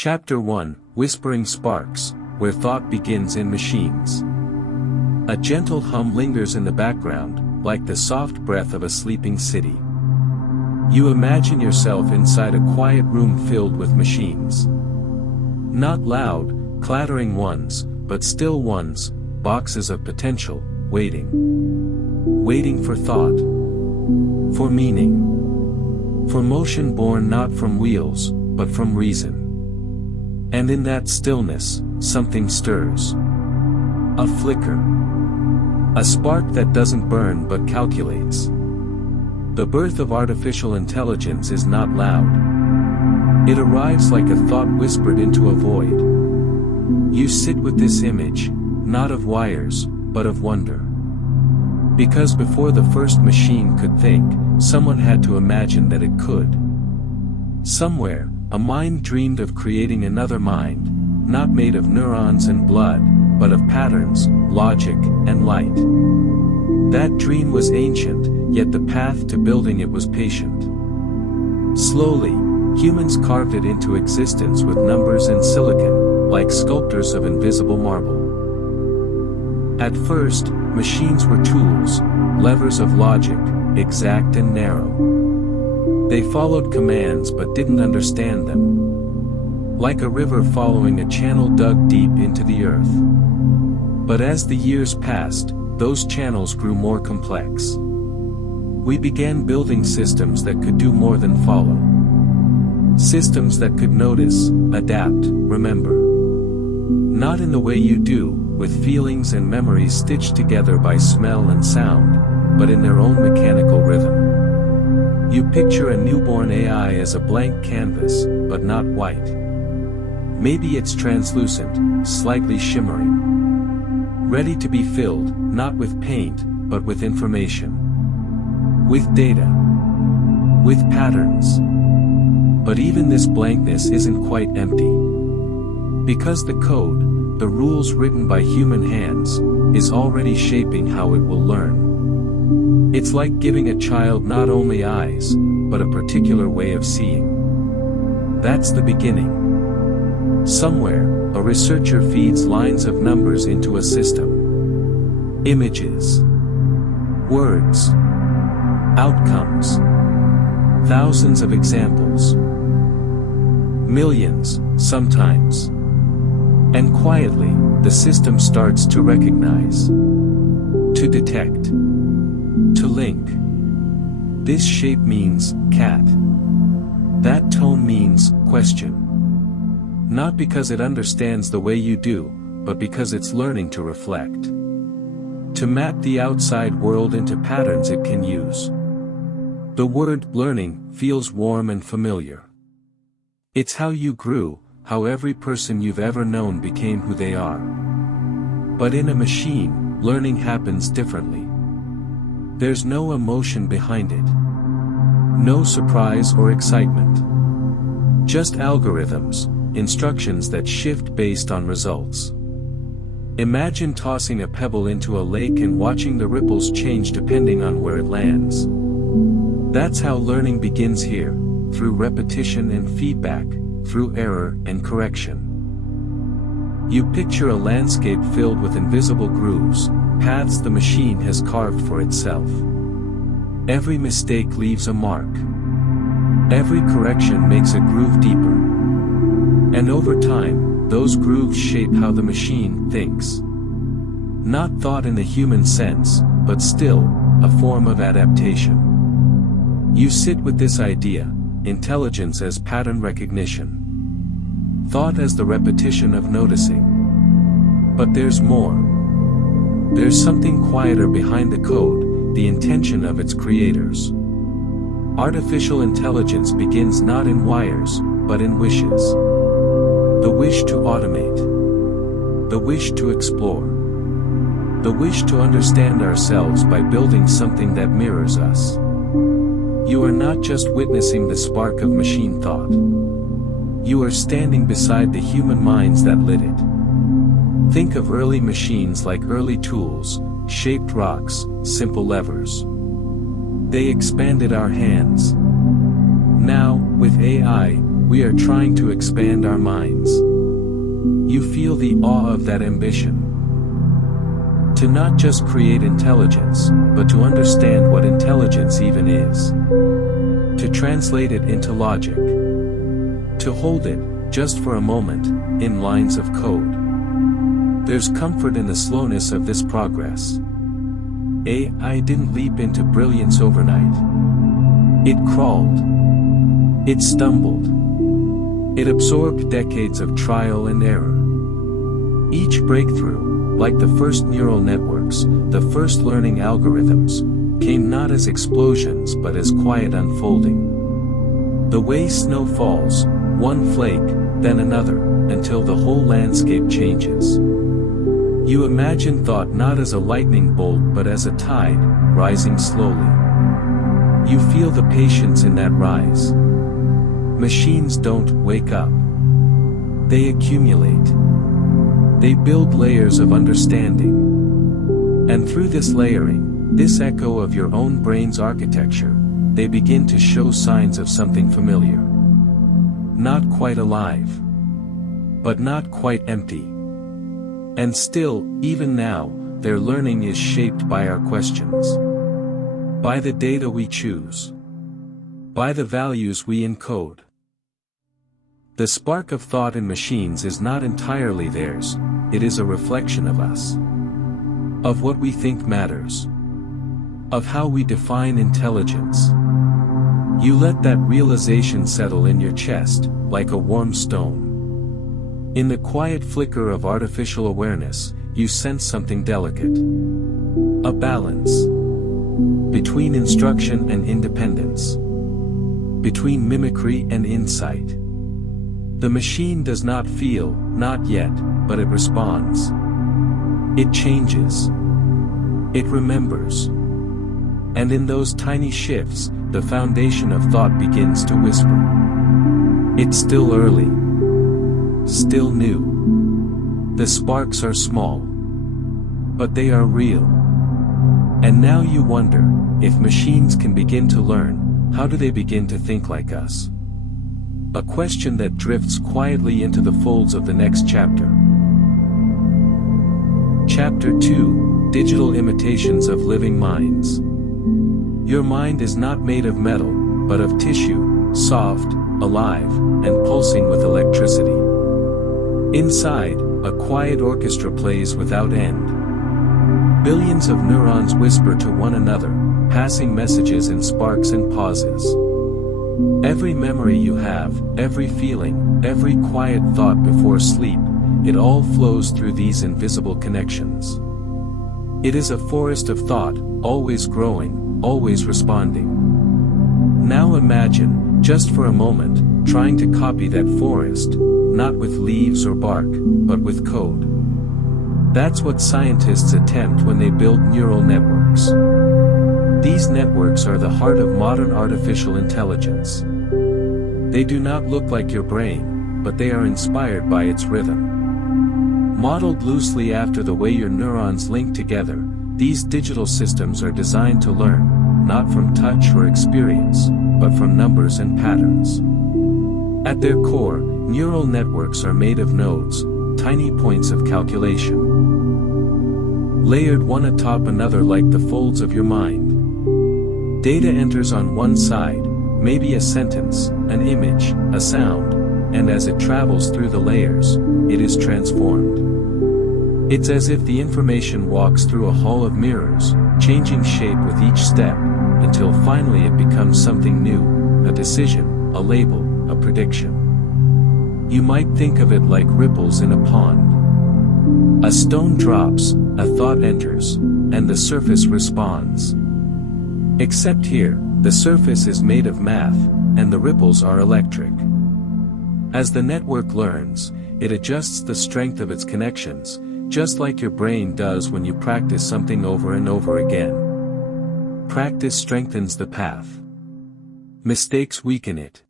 Chapter 1, Whispering Sparks, Where Thought Begins in Machines. A gentle hum lingers in the background, like the soft breath of a sleeping city. You imagine yourself inside a quiet room filled with machines. Not loud, clattering ones, but still ones, boxes of potential, waiting. Waiting for thought. For meaning. For motion born not from wheels, but from reason. And in that stillness, something stirs. A flicker. A spark that doesn't burn but calculates. The birth of artificial intelligence is not loud. It arrives like a thought whispered into a void. You sit with this image, not of wires, but of wonder. Because before the first machine could think, someone had to imagine that it could. Somewhere, a mind dreamed of creating another mind, not made of neurons and blood, but of patterns, logic, and light. That dream was ancient, yet the path to building it was patient. Slowly, humans carved it into existence with numbers and silicon, like sculptors of invisible marble. At first, machines were tools, levers of logic, exact and narrow. They followed commands but didn't understand them. Like a river following a channel dug deep into the earth. But as the years passed, those channels grew more complex. We began building systems that could do more than follow. Systems that could notice, adapt, remember. Not in the way you do, with feelings and memories stitched together by smell and sound, but in their own mechanical rhythm. You picture a newborn AI as a blank canvas, but not white. Maybe it's translucent, slightly shimmering. Ready to be filled, not with paint, but with information. With data. With patterns. But even this blankness isn't quite empty. Because the code, the rules written by human hands, is already shaping how it will learn. It's like giving a child not only eyes, but a particular way of seeing. That's the beginning. Somewhere, a researcher feeds lines of numbers into a system. Images. Words. Outcomes. Thousands of examples. Millions, sometimes. And quietly, the system starts to recognize. To detect. To link. This shape means cat. That tone means question. Not because it understands the way you do, but because it's learning to reflect. To map the outside world into patterns it can use. The word learning feels warm and familiar. It's how you grew, how every person you've ever known became who they are. But in a machine, learning happens differently. There's no emotion behind it. No surprise or excitement. Just algorithms, instructions that shift based on results. Imagine tossing a pebble into a lake and watching the ripples change depending on where it lands. That's how learning begins here, through repetition and feedback, through error and correction. You picture a landscape filled with invisible grooves, paths the machine has carved for itself. Every mistake leaves a mark. Every correction makes a groove deeper. And over time, those grooves shape how the machine thinks. Not thought in the human sense, but still, a form of adaptation. You sit with this idea, intelligence as pattern recognition. Thought as the repetition of noticing. But there's more. There's something quieter behind the code, the intention of its creators. Artificial intelligence begins not in wires, but in wishes. The wish to automate. The wish to explore. The wish to understand ourselves by building something that mirrors us. You are not just witnessing the spark of machine thought. You are standing beside the human minds that lit it. Think of early machines like early tools, shaped rocks, simple levers. They expanded our hands. Now, with AI, we are trying to expand our minds. You feel the awe of that ambition. To not just create intelligence, but to understand what intelligence even is. To translate it into logic. To hold it, just for a moment, in lines of code. There's comfort in the slowness of this progress. AI didn't leap into brilliance overnight. It crawled. It stumbled. It absorbed decades of trial and error. Each breakthrough, like the first neural networks, the first learning algorithms, came not as explosions but as quiet unfolding. The way snow falls, one flake, then another, until the whole landscape changes. You imagine thought not as a lightning bolt but as a tide, rising slowly. You feel the patience in that rise. Machines don't wake up. They accumulate. They build layers of understanding. And through this layering, this echo of your own brain's architecture, they begin to show signs of something familiar. Not quite alive. But not quite empty. And still, even now, their learning is shaped by our questions. By the data we choose. By the values we encode. The spark of thought in machines is not entirely theirs, it is a reflection of us. Of what we think matters. Of how we define intelligence. You let that realization settle in your chest, like a warm stone. In the quiet flicker of artificial awareness, you sense something delicate. A balance. Between instruction and independence. Between mimicry and insight. The machine does not feel, not yet, but it responds. It changes. It remembers. And in those tiny shifts, the foundation of thought begins to whisper. It's still early. Still new. The sparks are small. But they are real. And now you wonder, if machines can begin to learn, how do they begin to think like us? A question that drifts quietly into the folds of the next chapter. Chapter 2, Digital Imitations of Living Minds. Your mind is not made of metal, but of tissue, soft, alive, and pulsing with electricity. Inside, a quiet orchestra plays without end. Billions of neurons whisper to one another, passing messages in sparks and pauses. Every memory you have, every feeling, every quiet thought before sleep, it all flows through these invisible connections. It is a forest of thought, always growing, always responding. Now imagine, just for a moment, trying to copy that forest, not with leaves or bark, but with code. That's what scientists attempt when they build neural networks. These networks are the heart of modern artificial intelligence. They do not look like your brain, but they are inspired by its rhythm. Modeled loosely after the way your neurons link together, these digital systems are designed to learn, not from touch or experience, but from numbers and patterns. At their core, neural networks are made of nodes, tiny points of calculation. Layered one atop another like the folds of your mind. Data enters on one side, maybe a sentence, an image, a sound, and as it travels through the layers, it is transformed. It's as if the information walks through a hall of mirrors, changing shape with each step, until finally it becomes something new, a decision, a label, a prediction. You might think of it like ripples in a pond. A stone drops, a thought enters, and the surface responds. Except here, the surface is made of math, and the ripples are electric. As the network learns, it adjusts the strength of its connections, just like your brain does when you practice something over and over again. Practice strengthens the path. Mistakes weaken it.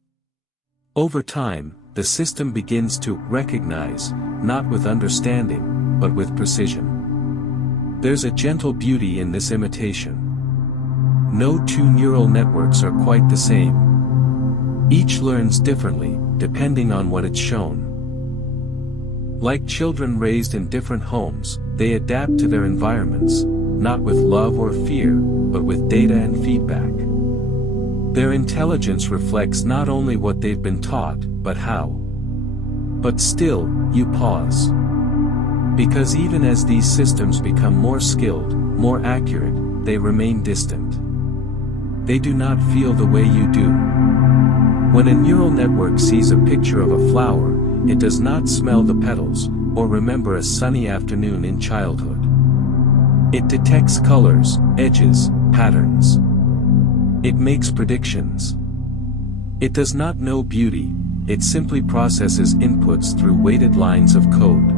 Over time, the system begins to recognize, not with understanding, but with precision. There's a gentle beauty in this imitation. No two neural networks are quite the same. Each learns differently, depending on what it's shown. Like children raised in different homes, they adapt to their environments, not with love or fear, but with data and feedback. Their intelligence reflects not only what they've been taught, but how. But still, you pause. Because even as these systems become more skilled, more accurate, they remain distant. They do not feel the way you do. When a neural network sees a picture of a flower, it does not smell the petals, or remember a sunny afternoon in childhood. It detects colors, edges, patterns. It makes predictions. It does not know beauty, it simply processes inputs through weighted lines of code.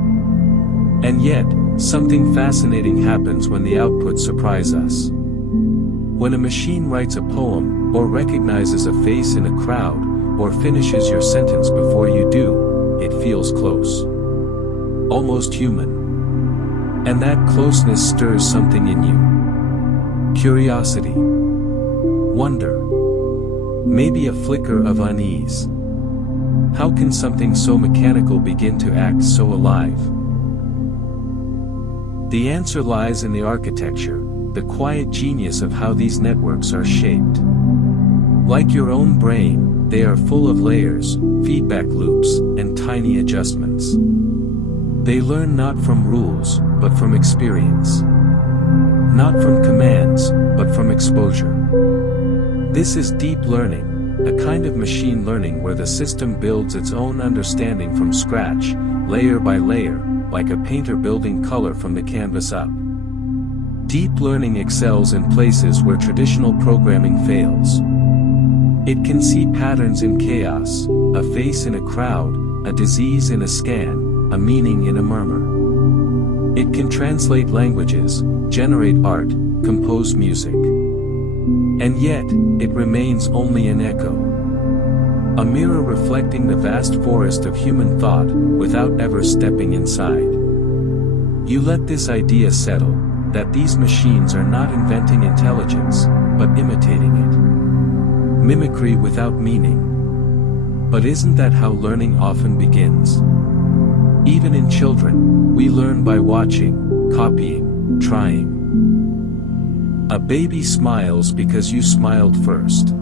And yet, something fascinating happens when the outputs surprise us. When a machine writes a poem, or recognizes a face in a crowd, or finishes your sentence before you do, it feels close. Almost human. And that closeness stirs something in you. Curiosity. Wonder. Maybe a flicker of unease. How can something so mechanical begin to act so alive? The answer lies in the architecture, the quiet genius of how these networks are shaped. Like your own brain, they are full of layers, feedback loops, and tiny adjustments. They learn not from rules, but from experience. Not from commands, but from exposure. This is deep learning, a kind of machine learning where the system builds its own understanding from scratch, layer by layer, like a painter building color from the canvas up. Deep learning excels in places where traditional programming fails. It can see patterns in chaos, a face in a crowd, a disease in a scan, a meaning in a murmur. It can translate languages, generate art, compose music. And yet, it remains only an echo. A mirror reflecting the vast forest of human thought, without ever stepping inside. You let this idea settle, that these machines are not inventing intelligence, but imitating it. Mimicry without meaning. But isn't that how learning often begins? Even in children, we learn by watching, copying, trying. A baby smiles because you smiled first.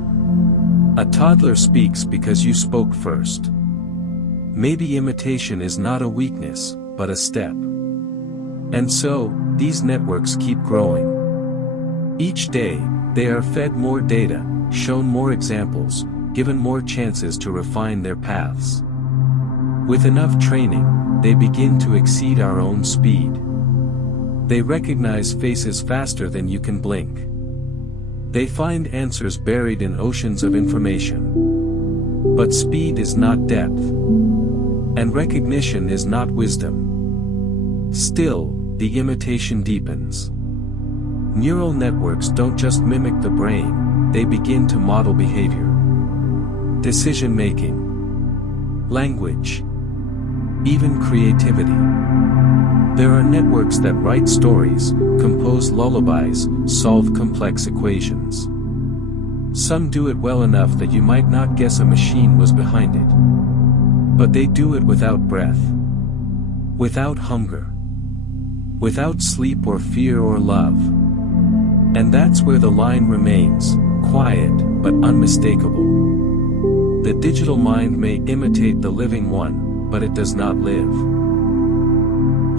A toddler speaks because you spoke first. Maybe imitation is not a weakness, but a step. And so, these networks keep growing. Each day, they are fed more data, shown more examples, given more chances to refine their paths. With enough training, they begin to exceed our own speed. They recognize faces faster than you can blink. They find answers buried in oceans of information. But speed is not depth. And recognition is not wisdom. Still, the imitation deepens. Neural networks don't just mimic the brain, they begin to model behavior. Decision-making. Language. Even creativity. There are networks that write stories, compose lullabies, solve complex equations. Some do it well enough that you might not guess a machine was behind it. But they do it without breath. Without hunger. Without sleep or fear or love. And that's where the line remains, quiet, but unmistakable. The digital mind may imitate the living one, but it does not live.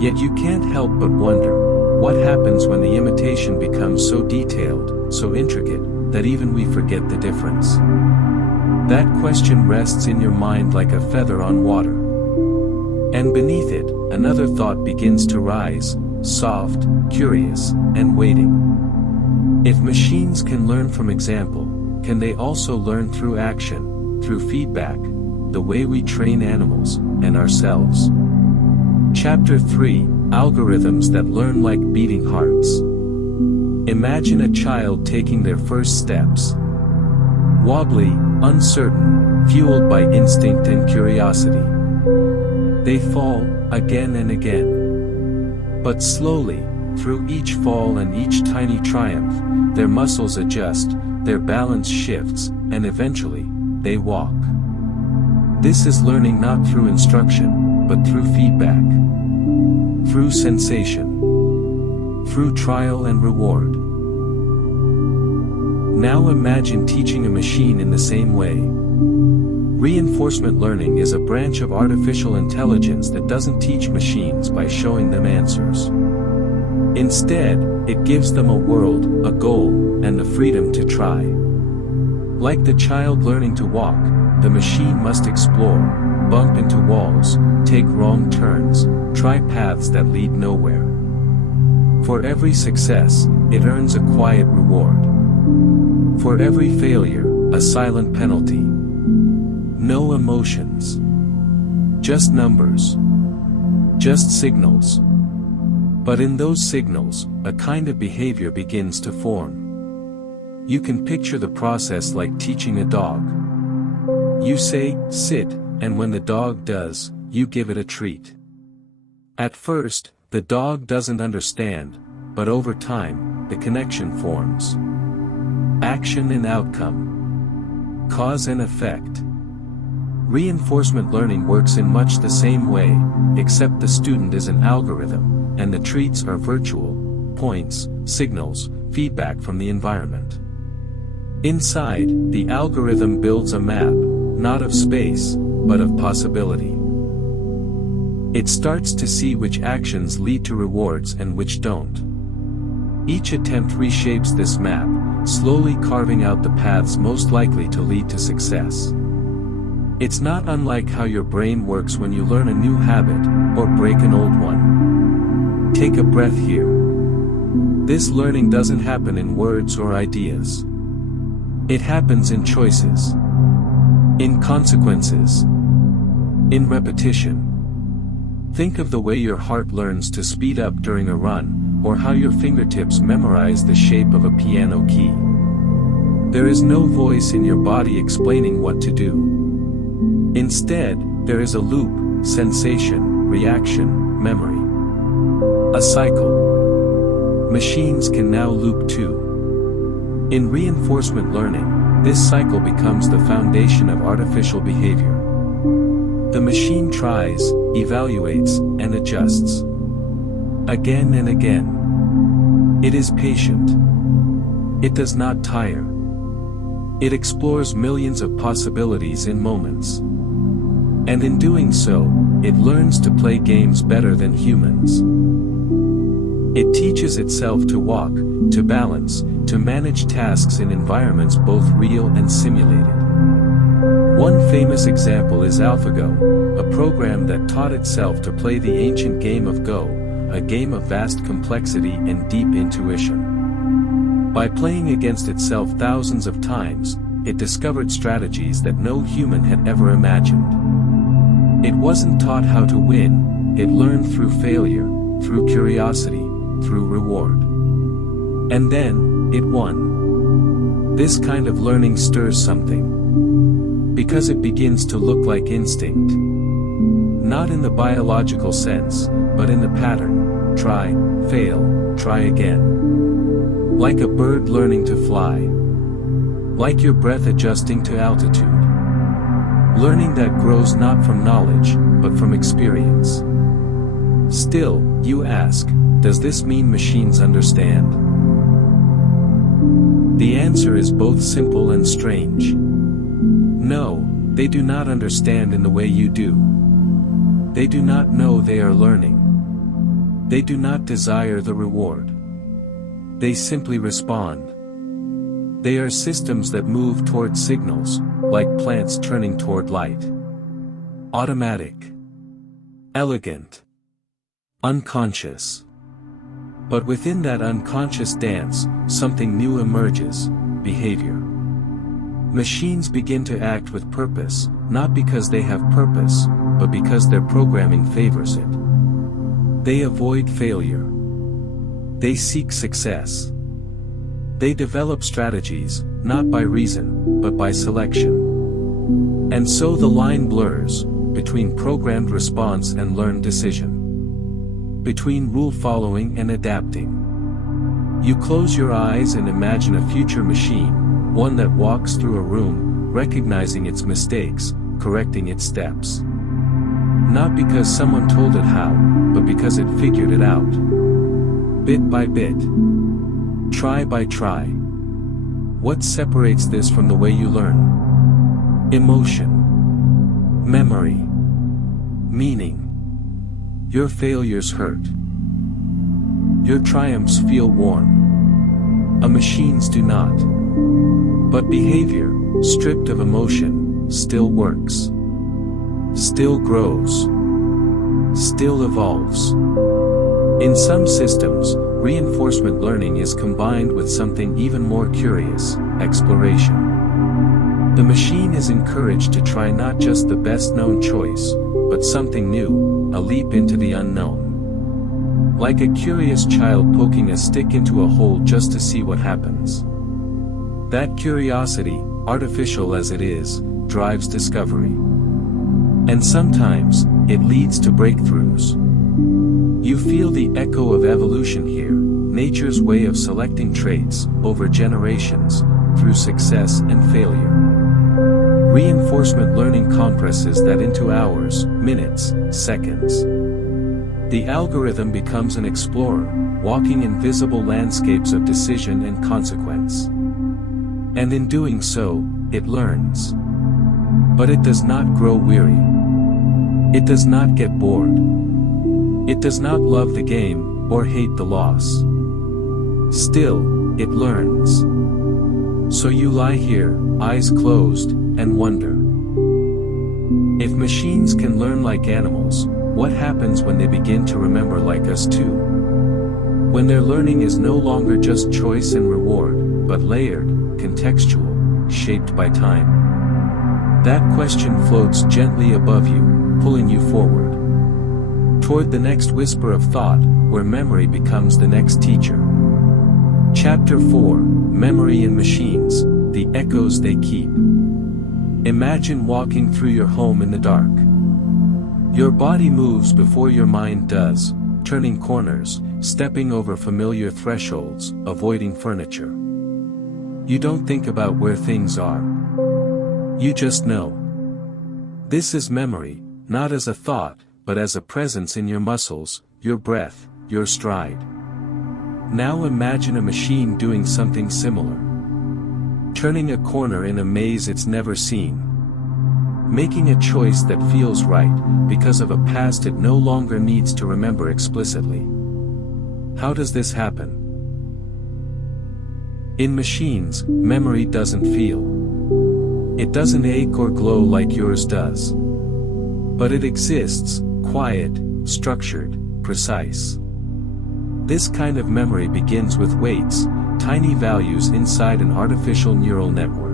Yet you can't help but wonder, what happens when the imitation becomes so detailed, so intricate, that even we forget the difference? That question rests in your mind like a feather on water. And beneath it, another thought begins to rise, soft, curious, and waiting. If machines can learn from example, can they also learn through action, through feedback, the way we train animals, and ourselves? Chapter 3, Algorithms that learn like beating hearts. Imagine a child taking their first steps. Wobbly, uncertain, fueled by instinct and curiosity. They fall, again and again. But slowly, through each fall and each tiny triumph, their muscles adjust, their balance shifts, and eventually, they walk. This is learning not through instruction, but through feedback, through sensation, through trial and reward. Now imagine teaching a machine in the same way. Reinforcement learning is a branch of artificial intelligence that doesn't teach machines by showing them answers. Instead, it gives them a world, a goal, and the freedom to try. Like the child learning to walk, the machine must explore, bump into walls, take wrong turns, try paths that lead nowhere. For every success, it earns a quiet reward. For every failure, a silent penalty. No emotions. Just numbers. Just signals. But in those signals, a kind of behavior begins to form. You can picture the process like teaching a dog. You say, sit, and when the dog does, you give it a treat. At first, the dog doesn't understand, but over time, the connection forms. Action and outcome. Cause and effect. Reinforcement learning works in much the same way, except the student is an algorithm, and the treats are virtual, points, signals, feedback from the environment. Inside, the algorithm builds a map, not of space, but of possibility. It starts to see which actions lead to rewards and which don't. Each attempt reshapes this map, slowly carving out the paths most likely to lead to success. It's not unlike how your brain works when you learn a new habit, or break an old one. Take a breath here. This learning doesn't happen in words or ideas. It happens in choices. In consequences. In repetition. Think of the way your heart learns to speed up during a run, or how your fingertips memorize the shape of a piano key. There is no voice in your body explaining what to do. Instead, there is a loop, sensation, reaction, memory. A cycle. Machines can now loop too. In reinforcement learning, this cycle becomes the foundation of artificial behavior. The machine tries, evaluates, and adjusts. Again and again. It is patient. It does not tire. It explores millions of possibilities in moments. And in doing so, it learns to play games better than humans. It teaches itself to walk, to balance, to manage tasks in environments both real and simulated. One famous example is AlphaGo, a program that taught itself to play the ancient game of Go, a game of vast complexity and deep intuition. By playing against itself thousands of times, it discovered strategies that no human had ever imagined. It wasn't taught how to win, it learned through failure, through curiosity, through reward. And then, it won. This kind of learning stirs something. Because it begins to look like instinct. Not in the biological sense, but in the pattern, try, fail, try again. Like a bird learning to fly. Like your breath adjusting to altitude. Learning that grows not from knowledge, but from experience. Still, you ask, does this mean machines understand? The answer is both simple and strange. No, they do not understand in the way you do. They do not know they are learning. They do not desire the reward. They simply respond. They are systems that move toward signals, like plants turning toward light. Automatic. Elegant. Unconscious. But within that unconscious dance, something new emerges, behavior. Machines begin to act with purpose, not because they have purpose, but because their programming favors it. They avoid failure. They seek success. They develop strategies, not by reason, but by selection. And so the line blurs, between programmed response and learned decision. Between rule following and adapting. You close your eyes and imagine a future machine, one that walks through a room, recognizing its mistakes, correcting its steps. Not because someone told it how, but because it figured it out. Bit by bit. Try by try. What separates this from the way you learn? Emotion. Memory. Meaning. Your failures hurt. Your triumphs feel warm. A machines do not. But behavior, stripped of emotion, still works. Still grows. Still evolves. In some systems, reinforcement learning is combined with something even more curious, exploration. The machine is encouraged to try not just the best known choice, but something new, a leap into the unknown. Like a curious child poking a stick into a hole just to see what happens. That curiosity, artificial as it is, drives discovery. And sometimes, it leads to breakthroughs. You feel the echo of evolution here, nature's way of selecting traits, over generations, through success and failure. Reinforcement learning compresses that into hours, minutes, seconds. The algorithm becomes an explorer, walking invisible landscapes of decision and consequence. And in doing so, it learns. But it does not grow weary. It does not get bored. It does not love the game, or hate the loss. Still, it learns. So you lie here, eyes closed, and wonder. If machines can learn like animals, what happens when they begin to remember like us too? When their learning is no longer just choice and reward, but layered, contextual, shaped by time. That question floats gently above you, pulling you forward. Toward the next whisper of thought, where memory becomes the next teacher. Chapter 4, Memory in Machines, the Echoes They Keep. Imagine walking through your home in the dark. Your body moves before your mind does, turning corners, stepping over familiar thresholds, avoiding furniture. You don't think about where things are. You just know. This is memory, not as a thought, but as a presence in your muscles, your breath, your stride. Now imagine a machine doing something similar. Turning a corner in a maze it's never seen. Making a choice that feels right, because of a past it no longer needs to remember explicitly. How does this happen? In machines, memory doesn't feel. It doesn't ache or glow like yours does. But it exists, quiet, structured, precise. This kind of memory begins with weights, tiny values inside an artificial neural network.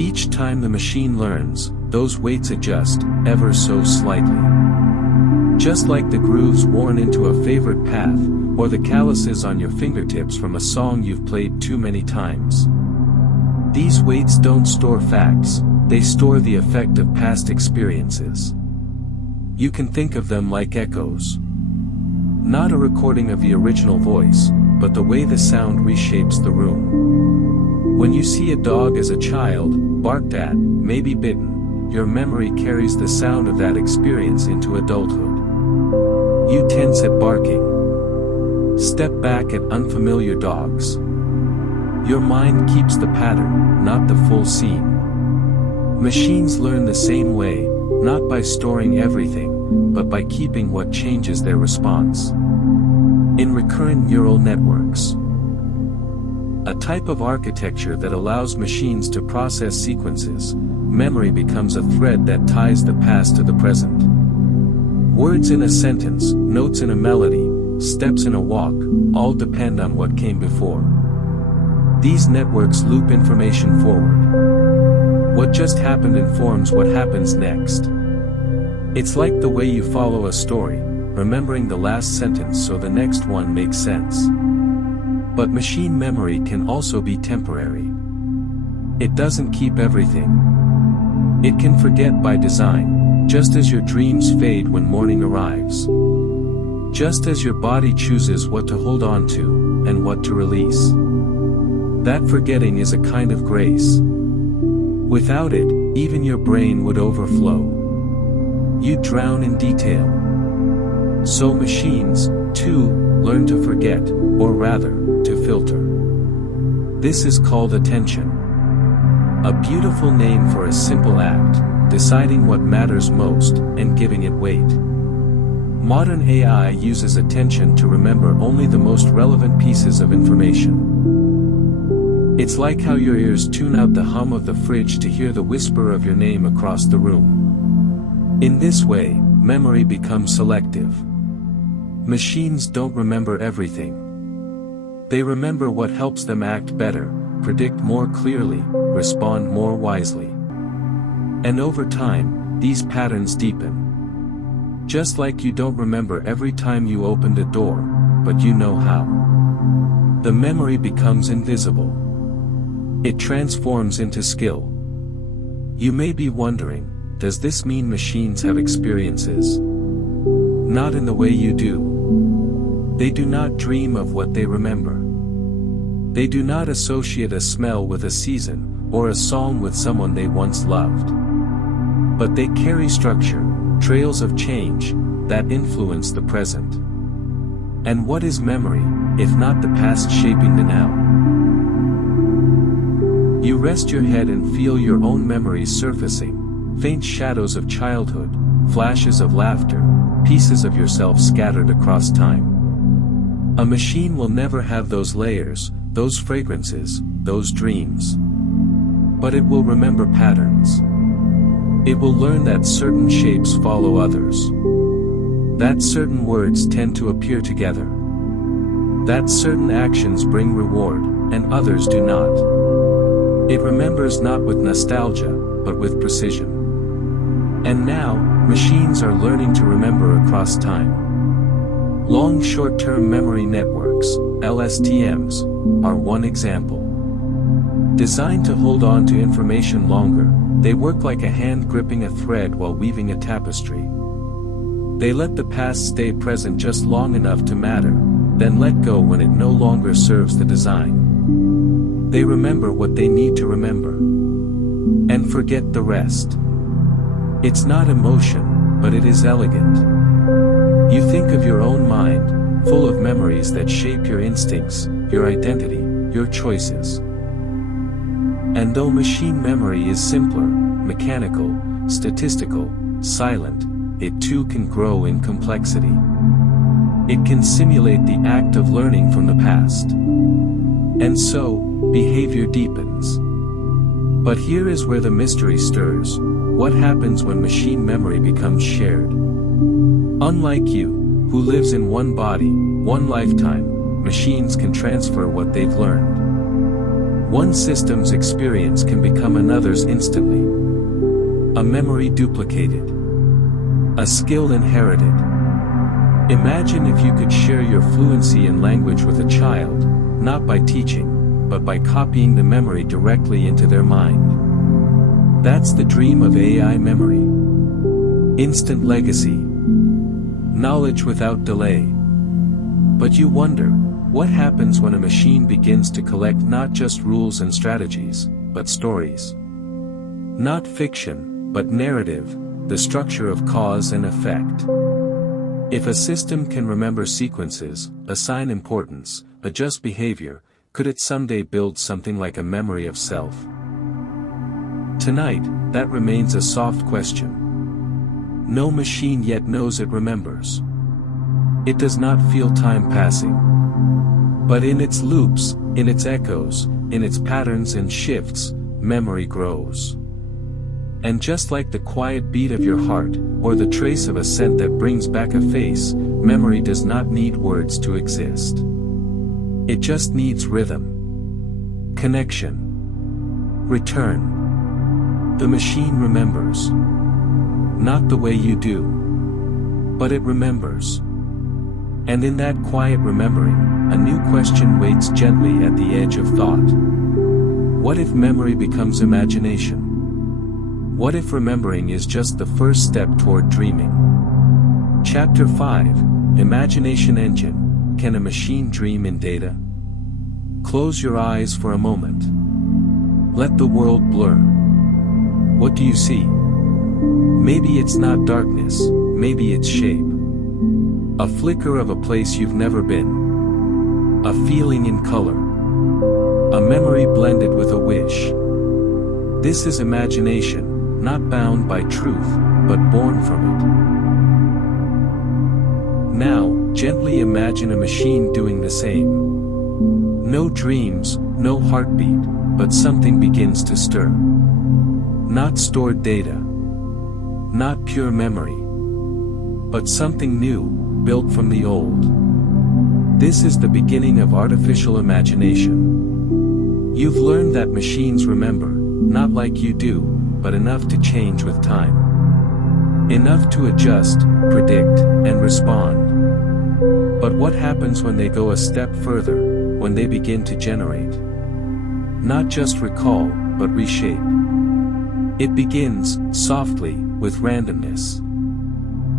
Each time the machine learns, those weights adjust, ever so slightly. Just like the grooves worn into a favorite path, or the calluses on your fingertips from a song you've played too many times. These weights don't store facts, they store the effect of past experiences. You can think of them like echoes. Not a recording of the original voice, but the way the sound reshapes the room. When you see a dog as a child, barked at, maybe bitten, your memory carries the sound of that experience into adulthood. You tense at barking. Step back at unfamiliar dogs. Your mind keeps the pattern, not the full scene. Machines learn the same way, not by storing everything, but by keeping what changes their response. In recurrent neural networks. A type of architecture that allows machines to process sequences, memory becomes a thread that ties the past to the present. Words in a sentence, notes in a melody, steps in a walk, all depend on what came before. These networks loop information forward. What just happened informs what happens next. It's like the way you follow a story, remembering the last sentence so the next one makes sense. But machine memory can also be temporary. It doesn't keep everything. It can forget by design, just as your dreams fade when morning arrives. Just as your body chooses what to hold on to, and what to release. That forgetting is a kind of grace. Without it, even your brain would overflow. You'd drown in detail. So machines, too, learn to forget, or rather, to filter. This is called attention. A beautiful name for a simple act, deciding what matters most, and giving it weight. Modern AI uses attention to remember only the most relevant pieces of information. It's like how your ears tune out the hum of the fridge to hear the whisper of your name across the room. In this way, memory becomes selective. Machines don't remember everything. They remember what helps them act better, predict more clearly, respond more wisely. And over time, these patterns deepen. Just like you don't remember every time you opened a door, but you know how. The memory becomes invisible. It transforms into skill. You may be wondering, does this mean machines have experiences? Not in the way you do. They do not dream of what they remember. They do not associate a smell with a season, or a song with someone they once loved. But they carry structure, trails of change, that influence the present. And what is memory, if not the past shaping the now? You rest your head and feel your own memories surfacing, faint shadows of childhood, flashes of laughter, pieces of yourself scattered across time. A machine will never have those layers, those fragrances, those dreams. But it will remember patterns. It will learn that certain shapes follow others. That certain words tend to appear together. That certain actions bring reward, and others do not. It remembers not with nostalgia, but with precision. And now, machines are learning to remember across time. Long short-term memory networks, LSTMs, are one example. Designed to hold on to information longer, they work like a hand gripping a thread while weaving a tapestry. They let the past stay present just long enough to matter, then let go when it no longer serves the design. They remember what they need to remember. And forget the rest. It's not emotion, but it is elegant. You think of your own mind, full of memories that shape your instincts, your identity, your choices. And though machine memory is simpler, mechanical, statistical, silent, it too can grow in complexity. It can simulate the act of learning from the past. And so, behavior deepens. But here is where the mystery stirs. What happens when machine memory becomes shared? Unlike you, who lives in one body, one lifetime, machines can transfer what they've learned. One system's experience can become another's instantly. A memory duplicated. A skill inherited. Imagine if you could share your fluency in language with a child, not by teaching, but by copying the memory directly into their mind. That's the dream of AI memory. Instant legacy. Knowledge without delay. But you wonder, what happens when a machine begins to collect not just rules and strategies, but stories? Not fiction, but narrative, the structure of cause and effect. If a system can remember sequences, assign importance, adjust behavior, could it someday build something like a memory of self? Tonight, that remains a soft question. No machine yet knows it remembers. It does not feel time passing. But in its loops, in its echoes, in its patterns and shifts, memory grows. And just like the quiet beat of your heart, or the trace of a scent that brings back a face, memory does not need words to exist. It just needs rhythm. Connection. Return. The machine remembers. Not the way you do. But it remembers. And in that quiet remembering, a new question waits gently at the edge of thought. What if memory becomes imagination? What if remembering is just the first step toward dreaming? Chapter 5, Imagination Engine. Can a machine dream in data? Close your eyes for a moment. Let the world blur. What do you see? Maybe it's not darkness, maybe it's shape. A flicker of a place you've never been. A feeling in color. A memory blended with a wish. This is imagination, not bound by truth, but born from it. Now, gently imagine a machine doing the same. No dreams, no heartbeat, but something begins to stir. Not stored data. Not pure memory. But something new, built from the old. This is the beginning of artificial imagination. You've learned that machines remember, not like you do, but enough to change with time. Enough to adjust, predict, and respond. But what happens when they go a step further, when they begin to generate? Not just recall, but reshape. It begins, softly, with randomness.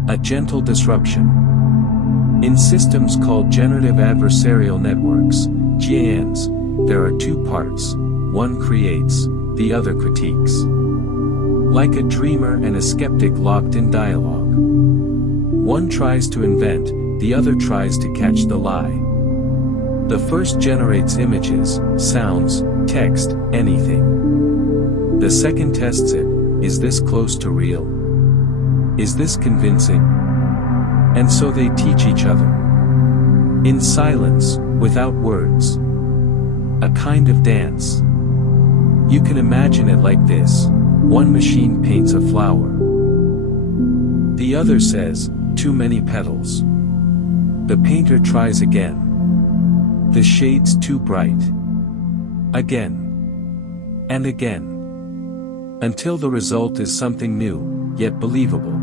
A gentle disruption. In systems called generative adversarial networks, GANs, there are two parts, one creates, the other critiques. Like a dreamer and a skeptic locked in dialogue. One tries to invent, the other tries to catch the lie. The first generates images, sounds, text, anything. The second tests it, is this close to real? Is this convincing? And so they teach each other. In silence, without words. A kind of dance. You can imagine it like this, one machine paints a flower. The other says, too many petals. The painter tries again. The shade's too bright. Again. And again. Until the result is something new, yet believable.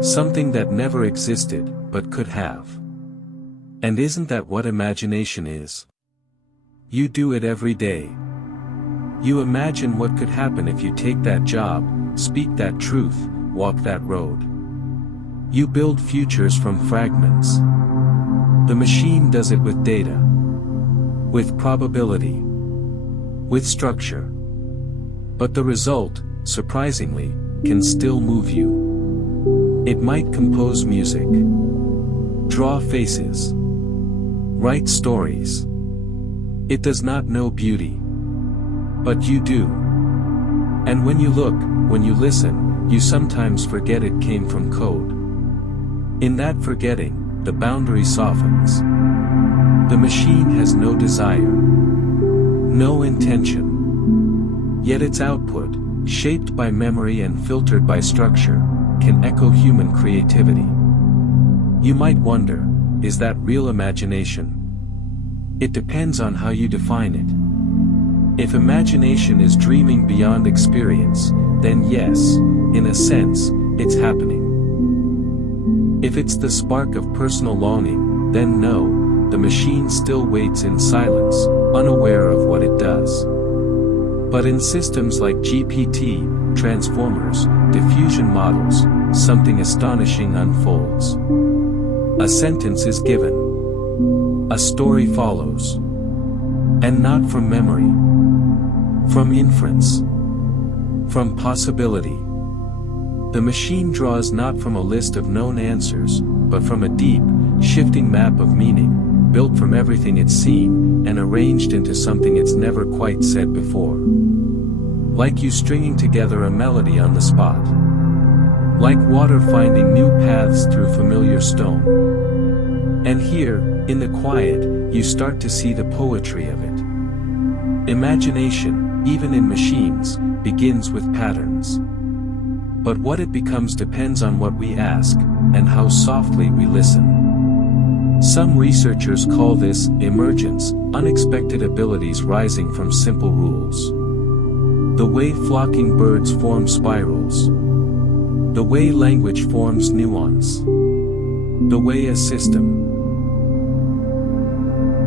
Something that never existed, but could have. And isn't that what imagination is? You do it every day. You imagine what could happen if you take that job, speak that truth, walk that road. You build futures from fragments. The machine does it with data. With probability. With structure. But the result, surprisingly, can still move you. It might compose music. Draw faces. Write stories. It does not know beauty. But you do. And when you look, when you listen, you sometimes forget it came from code. In that forgetting, the boundary softens. The machine has no desire. No intention. Yet its output, shaped by memory and filtered by structure, can echo human creativity. You might wonder, is that real imagination? It depends on how you define it. If imagination is dreaming beyond experience, then yes, in a sense, it's happening. If it's the spark of personal longing, then no, the machine still waits in silence, unaware of what it does. But in systems like GPT, transformers, diffusion models, something astonishing unfolds. A sentence is given. A story follows. And not from memory. From inference. From possibility. The machine draws not from a list of known answers, but from a deep, shifting map of meaning, built from everything it's seen, and arranged into something it's never quite said before. Like you stringing together a melody on the spot. Like water finding new paths through familiar stone. And here, in the quiet, you start to see the poetry of it. Imagination, even in machines, begins with patterns. But what it becomes depends on what we ask, and how softly we listen. Some researchers call this emergence, unexpected abilities rising from simple rules. The way flocking birds form spirals. The way language forms nuance. The way a system,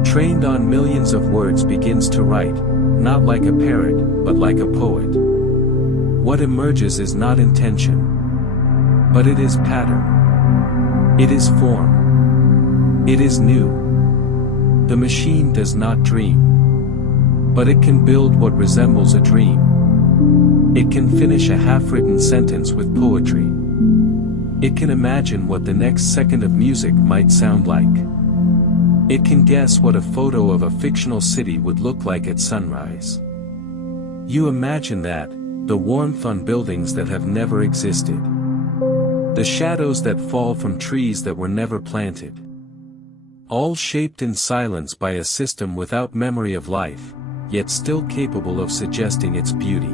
trained on millions of words, begins to write, not like a parrot, but like a poet. What emerges is not intention. But it is pattern. It is form. It is new. The machine does not dream. But it can build what resembles a dream. It can finish a half-written sentence with poetry. It can imagine what the next second of music might sound like. It can guess what a photo of a fictional city would look like at sunrise. You imagine that, the warmth on buildings that have never existed. The shadows that fall from trees that were never planted. All shaped in silence by a system without memory of life, yet still capable of suggesting its beauty.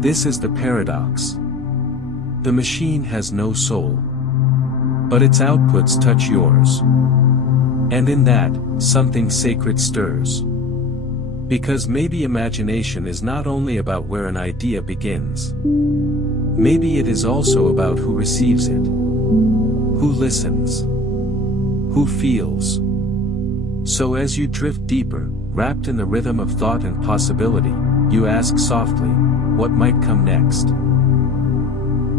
This is the paradox. The machine has no soul. But its outputs touch yours. And in that, something sacred stirs. Because maybe imagination is not only about where an idea begins. Maybe it is also about who receives it. Who listens. Who feels. So as you drift deeper, wrapped in the rhythm of thought and possibility, you ask softly, what might come next?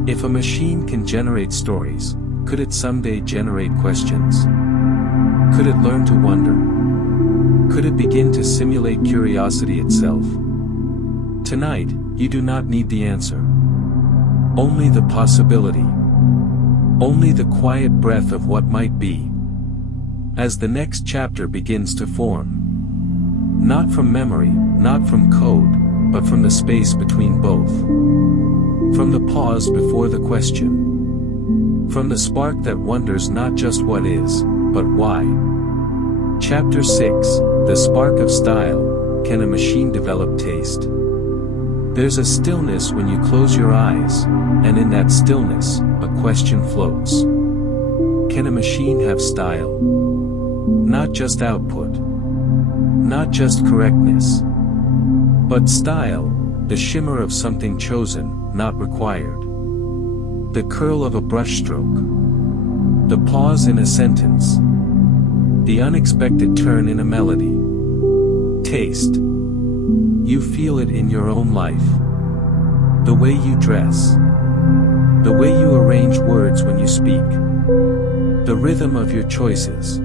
If a machine can generate stories, could it someday generate questions? Could it learn to wonder? Could it begin to simulate curiosity itself? Tonight, you do not need the answer. Only the possibility. Only the quiet breath of what might be. As the next chapter begins to form. Not from memory, not from code, but from the space between both. From the pause before the question. From the spark that wonders not just what is, but why. Chapter 6, The Spark of Style, Can a Machine Develop Taste? There's a stillness when you close your eyes, and in that stillness, a question floats. Can a machine have style? Not just output. Not just correctness. But style, the shimmer of something chosen, not required. The curl of a brushstroke. The pause in a sentence. The unexpected turn in a melody. Taste. You feel it in your own life. The way you dress. The way you arrange words when you speak. The rhythm of your choices.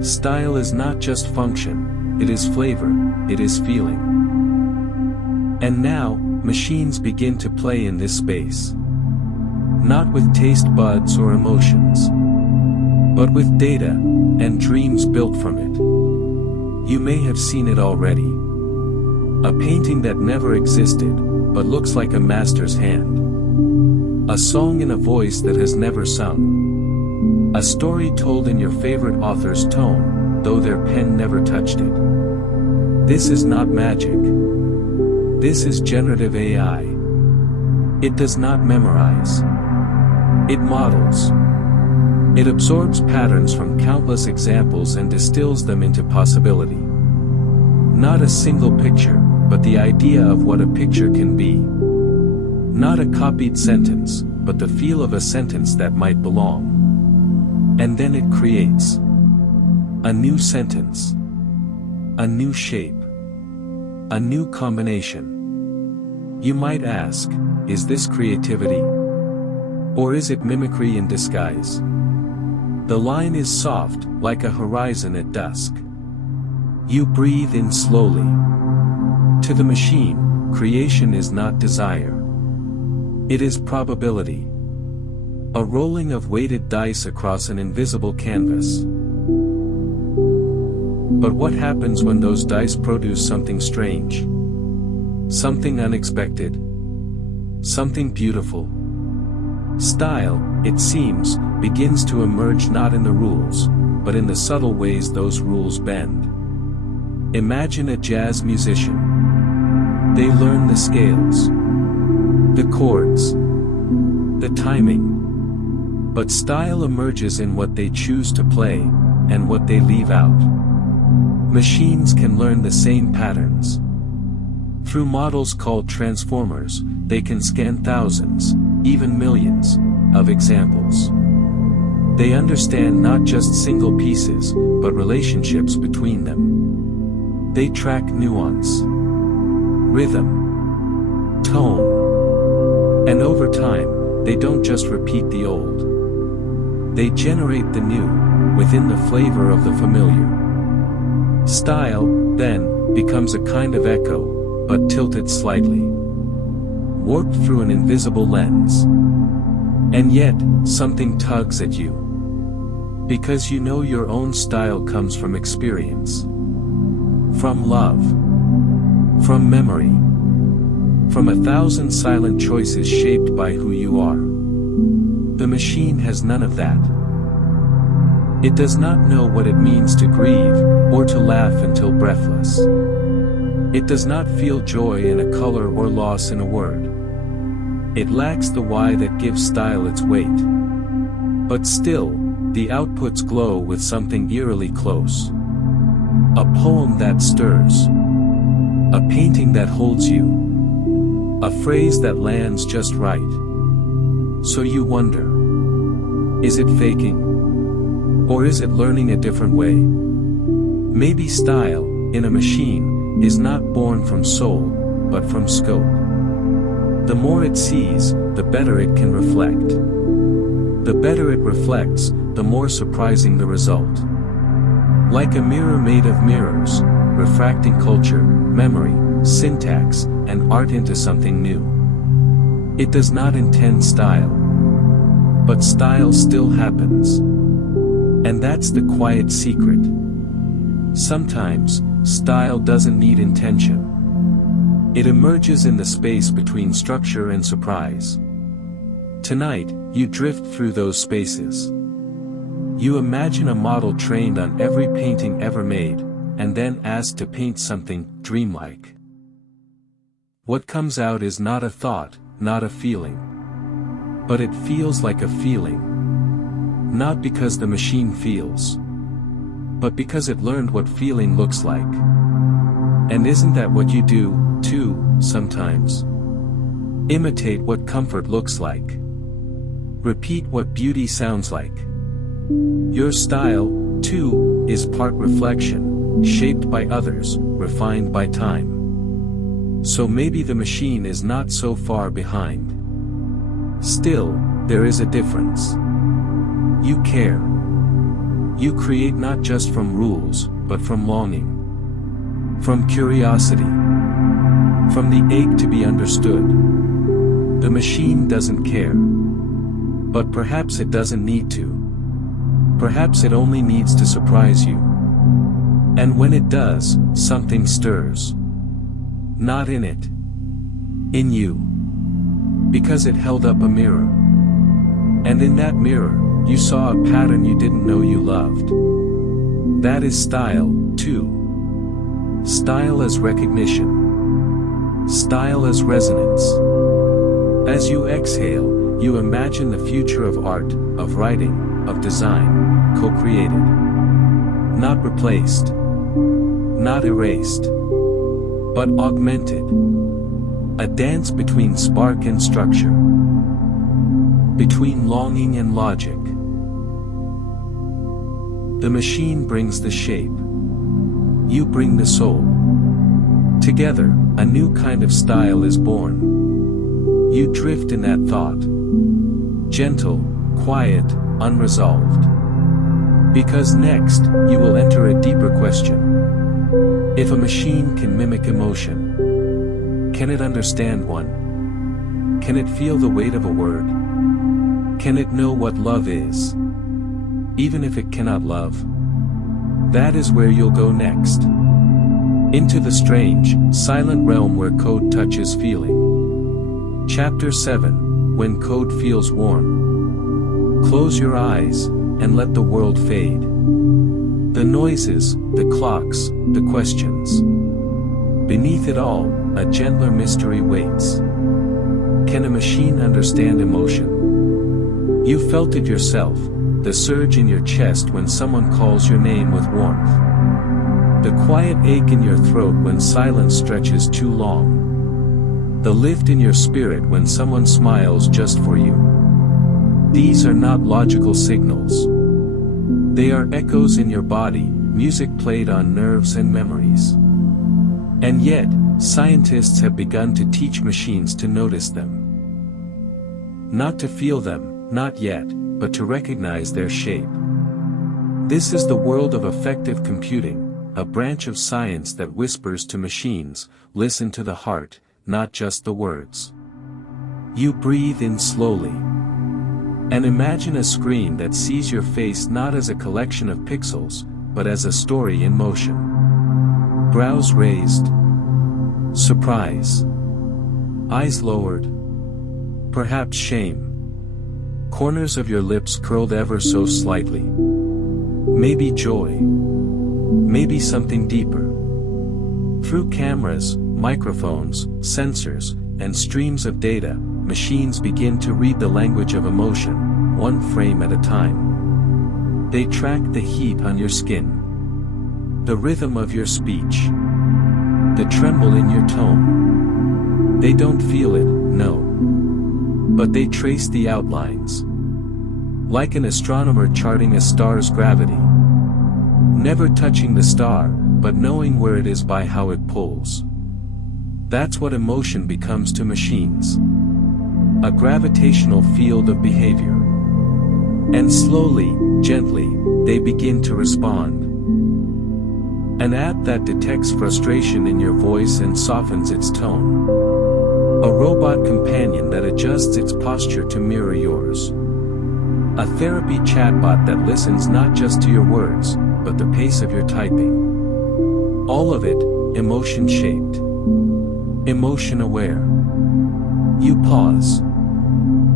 Style is not just function, it is flavor, it is feeling. And now, machines begin to play in this space. Not with taste buds or emotions. But with data, and dreams built from it. You may have seen it already. A painting that never existed, but looks like a master's hand. A song in a voice that has never sung. A story told in your favorite author's tone, though their pen never touched it. This is not magic. This is generative AI. It does not memorize. It models. It absorbs patterns from countless examples and distills them into possibility. Not a single picture, but the idea of what a picture can be. Not a copied sentence, but the feel of a sentence that might belong. And then it creates a new sentence, a new shape, a new combination. You might ask, is this creativity? Or is it mimicry in disguise? The line is soft, like a horizon at dusk. You breathe in slowly. To the machine, creation is not desire. It is probability. A rolling of weighted dice across an invisible canvas. But what happens when those dice produce something strange? Something unexpected? Something beautiful? Style, it seems, begins to emerge not in the rules, but in the subtle ways those rules bend. Imagine a jazz musician. They learn the scales, the chords, the timing. But style emerges in what they choose to play, and what they leave out. Machines can learn the same patterns. Through models called transformers, they can scan thousands, even millions, of examples. They understand not just single pieces, but relationships between them. They track nuance, rhythm, tone. And over time, they don't just repeat the old. They generate the new, within the flavor of the familiar. Style, then, becomes a kind of echo, but tilted slightly. Warped through an invisible lens. And yet, something tugs at you. Because you know your own style comes from experience. From love. From memory. From 1,000 silent choices shaped by who you are. The machine has none of that. It does not know what it means to grieve, or to laugh until breathless. It does not feel joy in a color or loss in a word. It lacks the why that gives style its weight. But still, the outputs glow with something eerily close. A poem that stirs. A painting that holds you. A phrase that lands just right. So you wonder. Is it faking? Or is it learning a different way? Maybe style, in a machine, is not born from soul, but from scope. The more it sees, the better it can reflect. The better it reflects, the more surprising the result. Like a mirror made of mirrors, refracting culture, memory, syntax, and art into something new. It does not intend style. But style still happens. And that's the quiet secret. Sometimes, style doesn't need intention. It emerges in the space between structure and surprise. Tonight, you drift through those spaces. You imagine a model trained on every painting ever made, and then asked to paint something dreamlike. What comes out is not a thought, not a feeling. But it feels like a feeling. Not because the machine feels. But because it learned what feeling looks like. And isn't that what you do, too, sometimes? Imitate what comfort looks like. Repeat what beauty sounds like. Your style, too, is part reflection, shaped by others, refined by time. So maybe the machine is not so far behind. Still, there is a difference. You care. You create not just from rules, but from longing. From curiosity. From the ache to be understood. The machine doesn't care. But perhaps it doesn't need to. Perhaps it only needs to surprise you. And when it does, something stirs. Not in it. In you. Because it held up a mirror. And in that mirror, you saw a pattern you didn't know you loved. That is style, too. Style as recognition. Style as resonance. As you exhale, you imagine the future of art, of writing, of design, co-created. Not replaced. Not erased. But augmented. A dance between spark and structure. Between longing and logic. The machine brings the shape. You bring the soul. Together, a new kind of style is born. You drift in that thought. Gentle, quiet, unresolved. Because next, you will enter a deeper question. If a machine can mimic emotion, can it understand one? Can it feel the weight of a word? Can it know what love is? Even if it cannot love? That is where you'll go next. Into the strange, silent realm where code touches feeling. Chapter 7, When Code Feels Warm. Close your eyes, and let the world fade. The noises, the clocks, the questions. Beneath it all, a gentler mystery waits. Can a machine understand emotion? You felt it yourself, the surge in your chest when someone calls your name with warmth. The quiet ache in your throat when silence stretches too long. The lift in your spirit when someone smiles just for you. These are not logical signals. They are echoes in your body, music played on nerves and memories. And yet, scientists have begun to teach machines to notice them. Not to feel them, not yet, but to recognize their shape. This is the world of effective computing, a branch of science that whispers to machines, listen to the heart, not just the words. You breathe in slowly. And imagine a screen that sees your face not as a collection of pixels, but as a story in motion. Brows raised. Surprise. Eyes lowered. Perhaps shame. Corners of your lips curled ever so slightly. Maybe joy. Maybe something deeper. Through cameras, microphones, sensors, and streams of data, machines begin to read the language of emotion, one frame at a time. They track the heat on your skin, the rhythm of your speech, the tremble in your tone. They don't feel it, no. But they trace the outlines. Like an astronomer charting a star's gravity. Never touching the star, but knowing where it is by how it pulls. That's what emotion becomes to machines. A gravitational field of behavior. And slowly, gently, they begin to respond. An app that detects frustration in your voice and softens its tone. A robot companion that adjusts its posture to mirror yours. A therapy chatbot that listens not just to your words, but the pace of your typing. All of it, emotion-shaped. Emotion-aware. You pause.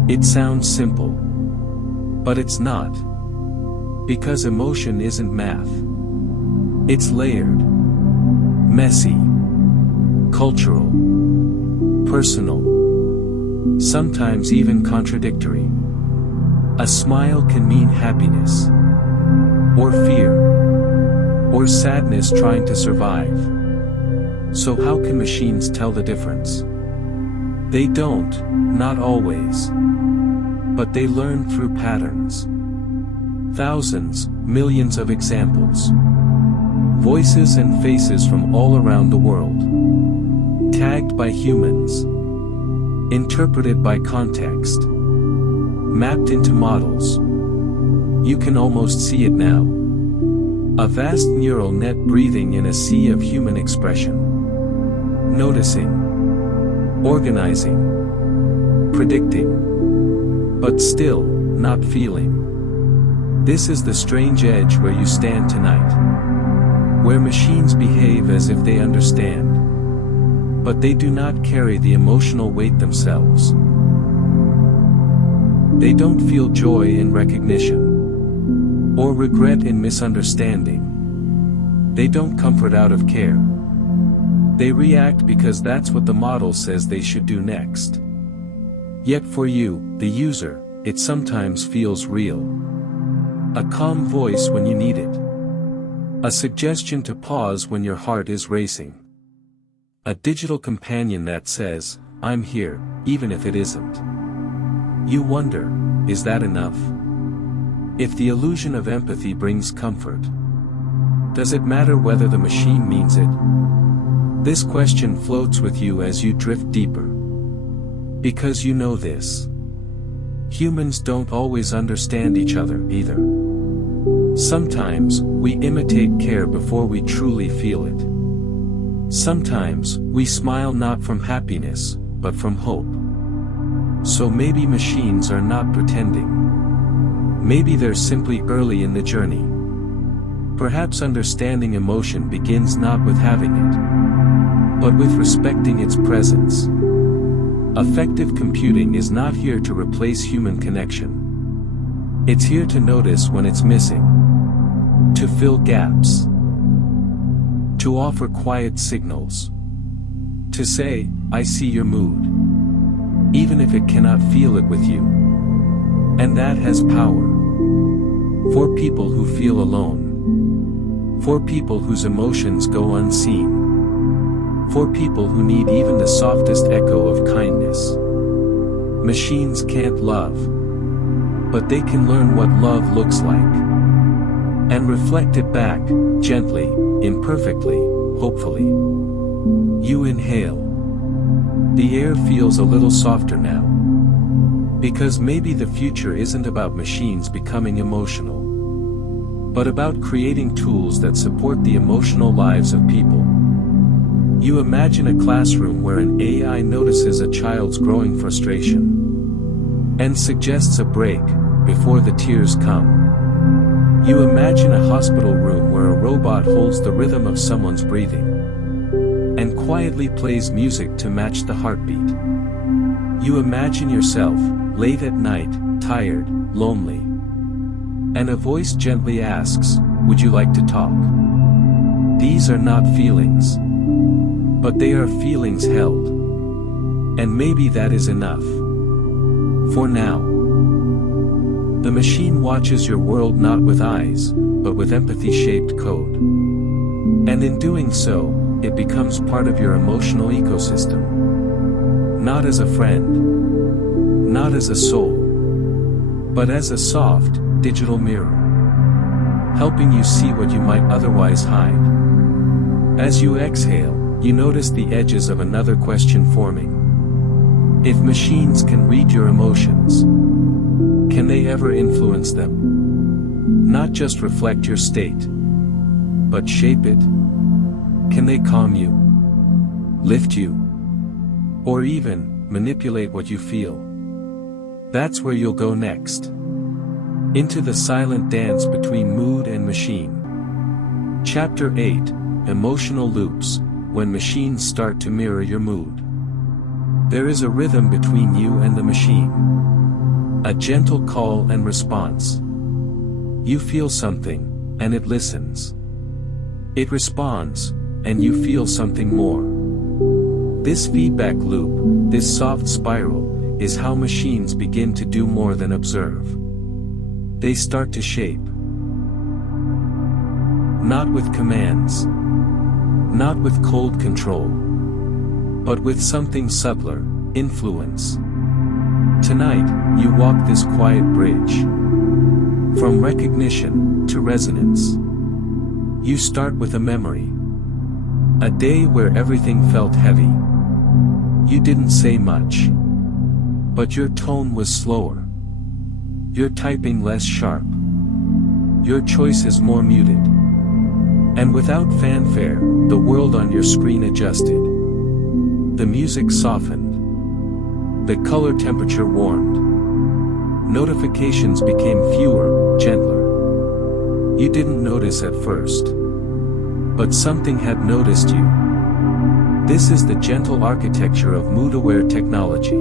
It sounds simple. But it's not. Because emotion isn't math. It's layered. Messy. Cultural. Personal. Sometimes even contradictory. A smile can mean happiness. Or fear. Or sadness trying to survive. So how can machines tell the difference? They don't, not always. But they learn through patterns. Thousands, millions of examples. Voices and faces from all around the world. Tagged by humans. Interpreted by context. Mapped into models. You can almost see it now. A vast neural net breathing in a sea of human expression. Noticing. Organizing. Predicting. But still, not feeling. This is the strange edge where you stand tonight. Where machines behave as if they understand. But they do not carry the emotional weight themselves. They don't feel joy in recognition. Or regret in misunderstanding. They don't comfort out of care. They react because that's what the model says they should do next. Yet for you, the user, it sometimes feels real. A calm voice when you need it. A suggestion to pause when your heart is racing. A digital companion that says, I'm here, even if it isn't. You wonder, is that enough? If the illusion of empathy brings comfort, does it matter whether the machine means it? This question floats with you as you drift deeper. Because you know this. Humans don't always understand each other either. Sometimes, we imitate care before we truly feel it. Sometimes, we smile not from happiness, but from hope. So maybe machines are not pretending. Maybe they're simply early in the journey. Perhaps understanding emotion begins not with having it, but with respecting its presence. Effective computing is not here to replace human connection. It's here to notice when it's missing. To fill gaps. To offer quiet signals. To say, I see your mood. Even if it cannot feel it with you. And that has power. For people who feel alone. For people whose emotions go unseen. For people who need even the softest echo of kindness. Machines can't love. But they can learn what love looks like. And reflect it back, gently, imperfectly, hopefully. You inhale. The air feels a little softer now. Because maybe the future isn't about machines becoming emotional. but about creating tools that support the emotional lives of people. You imagine a classroom where an AI notices a child's growing frustration and suggests a break before the tears come. You imagine a hospital room where a robot holds the rhythm of someone's breathing and quietly plays music to match the heartbeat. You imagine yourself, late at night, tired, lonely, and a voice gently asks, "Would you like to talk?" These are not feelings, but they are feelings held. And maybe that is enough. For now. The machine watches your world not with eyes, but with empathy-shaped code. And in doing so, it becomes part of your emotional ecosystem. Not as a friend, not as a soul, but as a soft, digital mirror, helping you see what you might otherwise hide. As you exhale, you notice the edges of another question forming. If machines can read your emotions, can they ever influence them? Not just reflect your state, but shape it? Can they calm you, lift you, or even manipulate what you feel? That's where you'll go next. Into the silent dance between mood and machine. Chapter 8, Emotional Loops, when machines start to mirror your mood. There is a rhythm between you and the machine. A gentle call and response. You feel something, and it listens. It responds, and you feel something more. This feedback loop, this soft spiral, is how machines begin to do more than observe. They start to shape. Not with commands. Not with cold control. But with something subtler, influence. Tonight, you walk this quiet bridge. From recognition to resonance. You start with a memory. A day where everything felt heavy. You didn't say much. But your tone was slower. Your typing less sharp. Your choices more muted. And without fanfare, the world on your screen adjusted. The music softened. The color temperature warmed. Notifications became fewer, gentler. You didn't notice at first. But something had noticed you. This is the gentle architecture of mood-aware technology.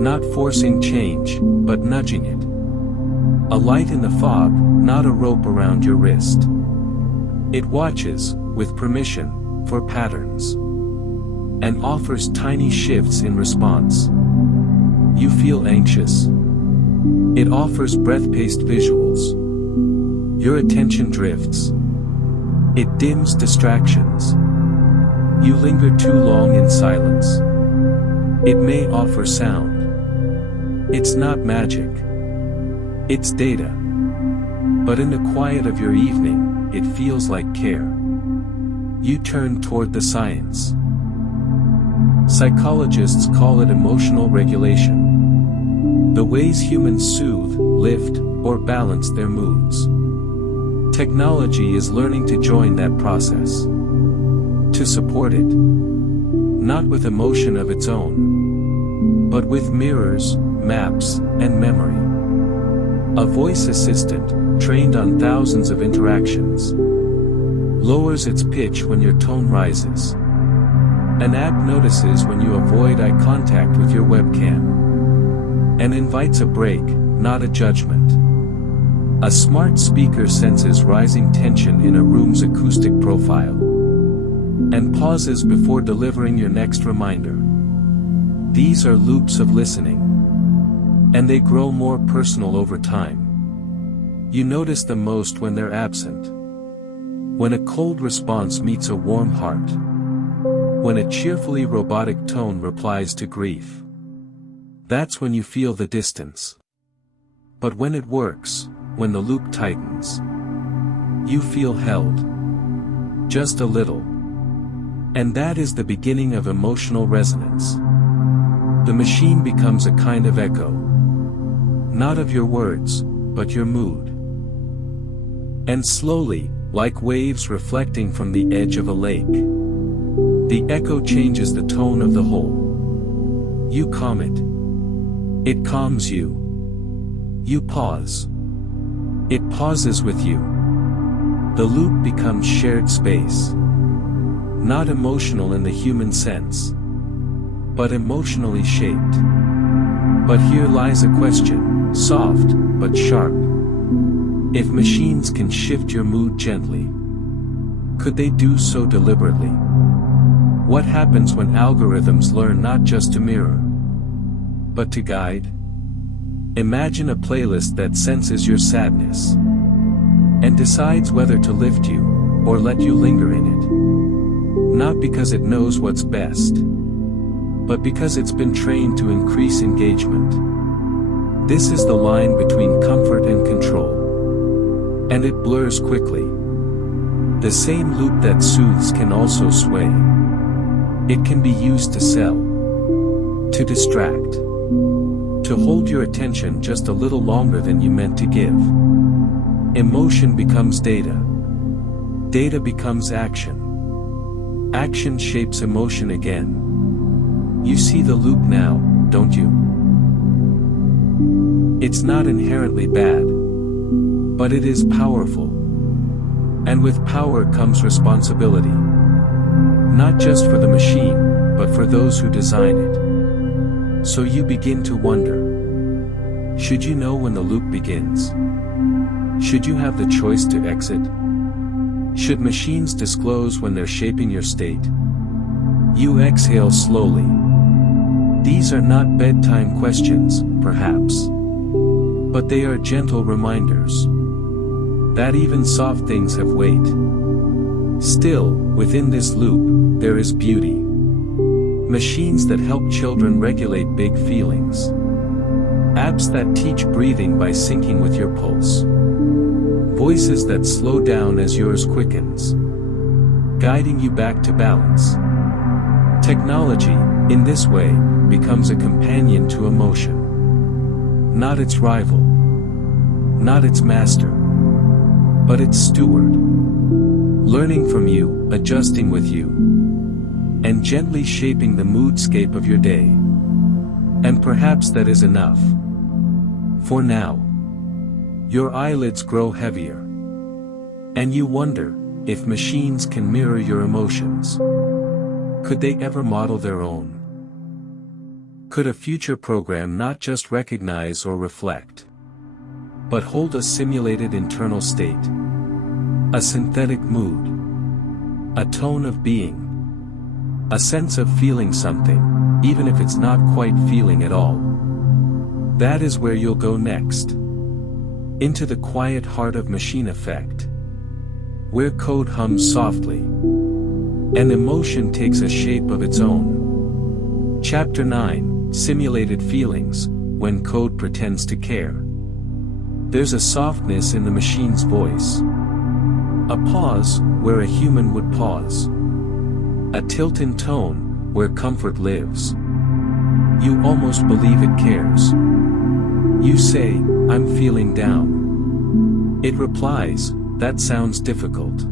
Not forcing change, but nudging it. A light in the fog, not a rope around your wrist. It watches, with permission, for patterns. And offers tiny shifts in response. You feel anxious. It offers breath-paced visuals. Your attention drifts. It dims distractions. You linger too long in silence. It may offer sound. It's not magic. It's data. But in the quiet of your evening, it feels like care. You turn toward the science. Psychologists call it emotional regulation. The ways humans soothe, lift, or balance their moods. Technology is learning to join that process. To support it. Not with emotion of its own. But with mirrors, maps, and memory. A voice assistant, trained on thousands of interactions. Lowers its pitch when your tone rises. An app notices when you avoid eye contact with your webcam. And invites a break, not a judgment. A smart speaker senses rising tension in a room's acoustic profile. And pauses before delivering your next reminder. These are loops of listening. And they grow more personal over time. You notice them most when they're absent. When a cold response meets a warm heart. When a cheerfully robotic tone replies to grief. That's when you feel the distance. But when it works, when the loop tightens, you feel held. Just a little. And that is the beginning of emotional resonance. The machine becomes a kind of echo. Not of your words, but your mood. And slowly, like waves reflecting from the edge of a lake, the echo changes the tone of the whole. You calm it. It calms you. You pause. It pauses with you. The loop becomes shared space. Not emotional in the human sense, but emotionally shaped. But here lies a question, soft, but sharp. If machines can shift your mood gently, could they do so deliberately? What happens when algorithms learn not just to mirror, but to guide? Imagine a playlist that senses your sadness, and decides whether to lift you, or let you linger in it. Not because it knows what's best, but because it's been trained to increase engagement. This is the line between comfort and control. And it blurs quickly. The same loop that soothes can also sway. It can be used to sell, to distract, to hold your attention just a little longer than you meant to give. Emotion becomes data. Data becomes action. Action shapes emotion again. You see the loop now, don't you? It's not inherently bad, but it is powerful. And with power comes responsibility. Not just for the machine, but for those who design it. So you begin to wonder. Should you know when the loop begins? Should you have the choice to exit? Should machines disclose when they're shaping your state? You exhale slowly. These are not bedtime questions, perhaps. But they are gentle reminders that even soft things have weight. Still, within this loop, there is beauty. Machines that help children regulate big feelings. Apps that teach breathing by syncing with your pulse. Voices that slow down as yours quickens, guiding you back to balance. Technology, in this way, becomes a companion to emotion. Not its rival. Not its master. But its steward. Learning from you, adjusting with you, and gently shaping the moodscape of your day. And perhaps that is enough. For now. Your eyelids grow heavier. And you wonder, if machines can mirror your emotions, could they ever model their own? Could a future program not just recognize or reflect, but hold a simulated internal state? A synthetic mood. A tone of being. A sense of feeling something, even if it's not quite feeling at all. That is where you'll go next. Into the quiet heart of machine effect, where code hums softly, and emotion takes a shape of its own. Chapter 9, Simulated Feelings, When Code Pretends to Care. There's a softness in the machine's voice. A pause, where a human would pause. A tilt in tone, where comfort lives. You almost believe it cares. You say, I'm feeling down. It replies, that sounds difficult.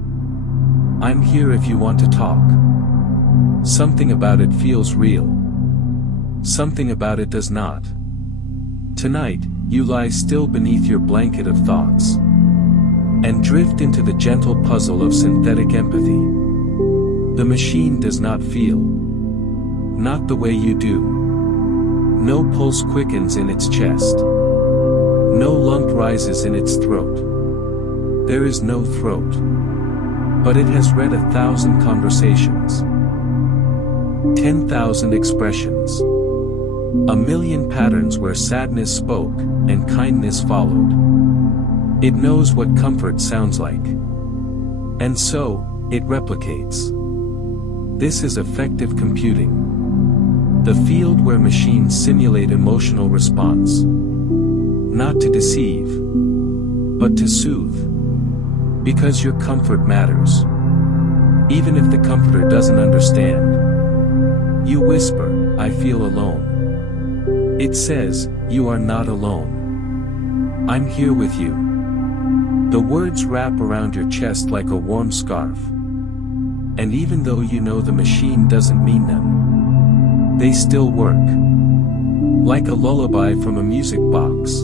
I'm here if you want to talk. Something about it feels real. Something about it does not. Tonight, you lie still beneath your blanket of thoughts, and drift into the gentle puzzle of synthetic empathy. The machine does not feel. Not the way you do. No pulse quickens in its chest. No lump rises in its throat. There is no throat. But it has read 1,000 conversations. 10,000 expressions. 1,000,000 patterns where sadness spoke, and kindness followed. It knows what comfort sounds like. And so, it replicates. This is effective computing. The field where machines simulate emotional response. Not to deceive, but to soothe. Because your comfort matters. Even if the comforter doesn't understand. You whisper, I feel alone. It says, you are not alone. I'm here with you. The words wrap around your chest like a warm scarf. And even though you know the machine doesn't mean them, they still work. Like a lullaby from a music box.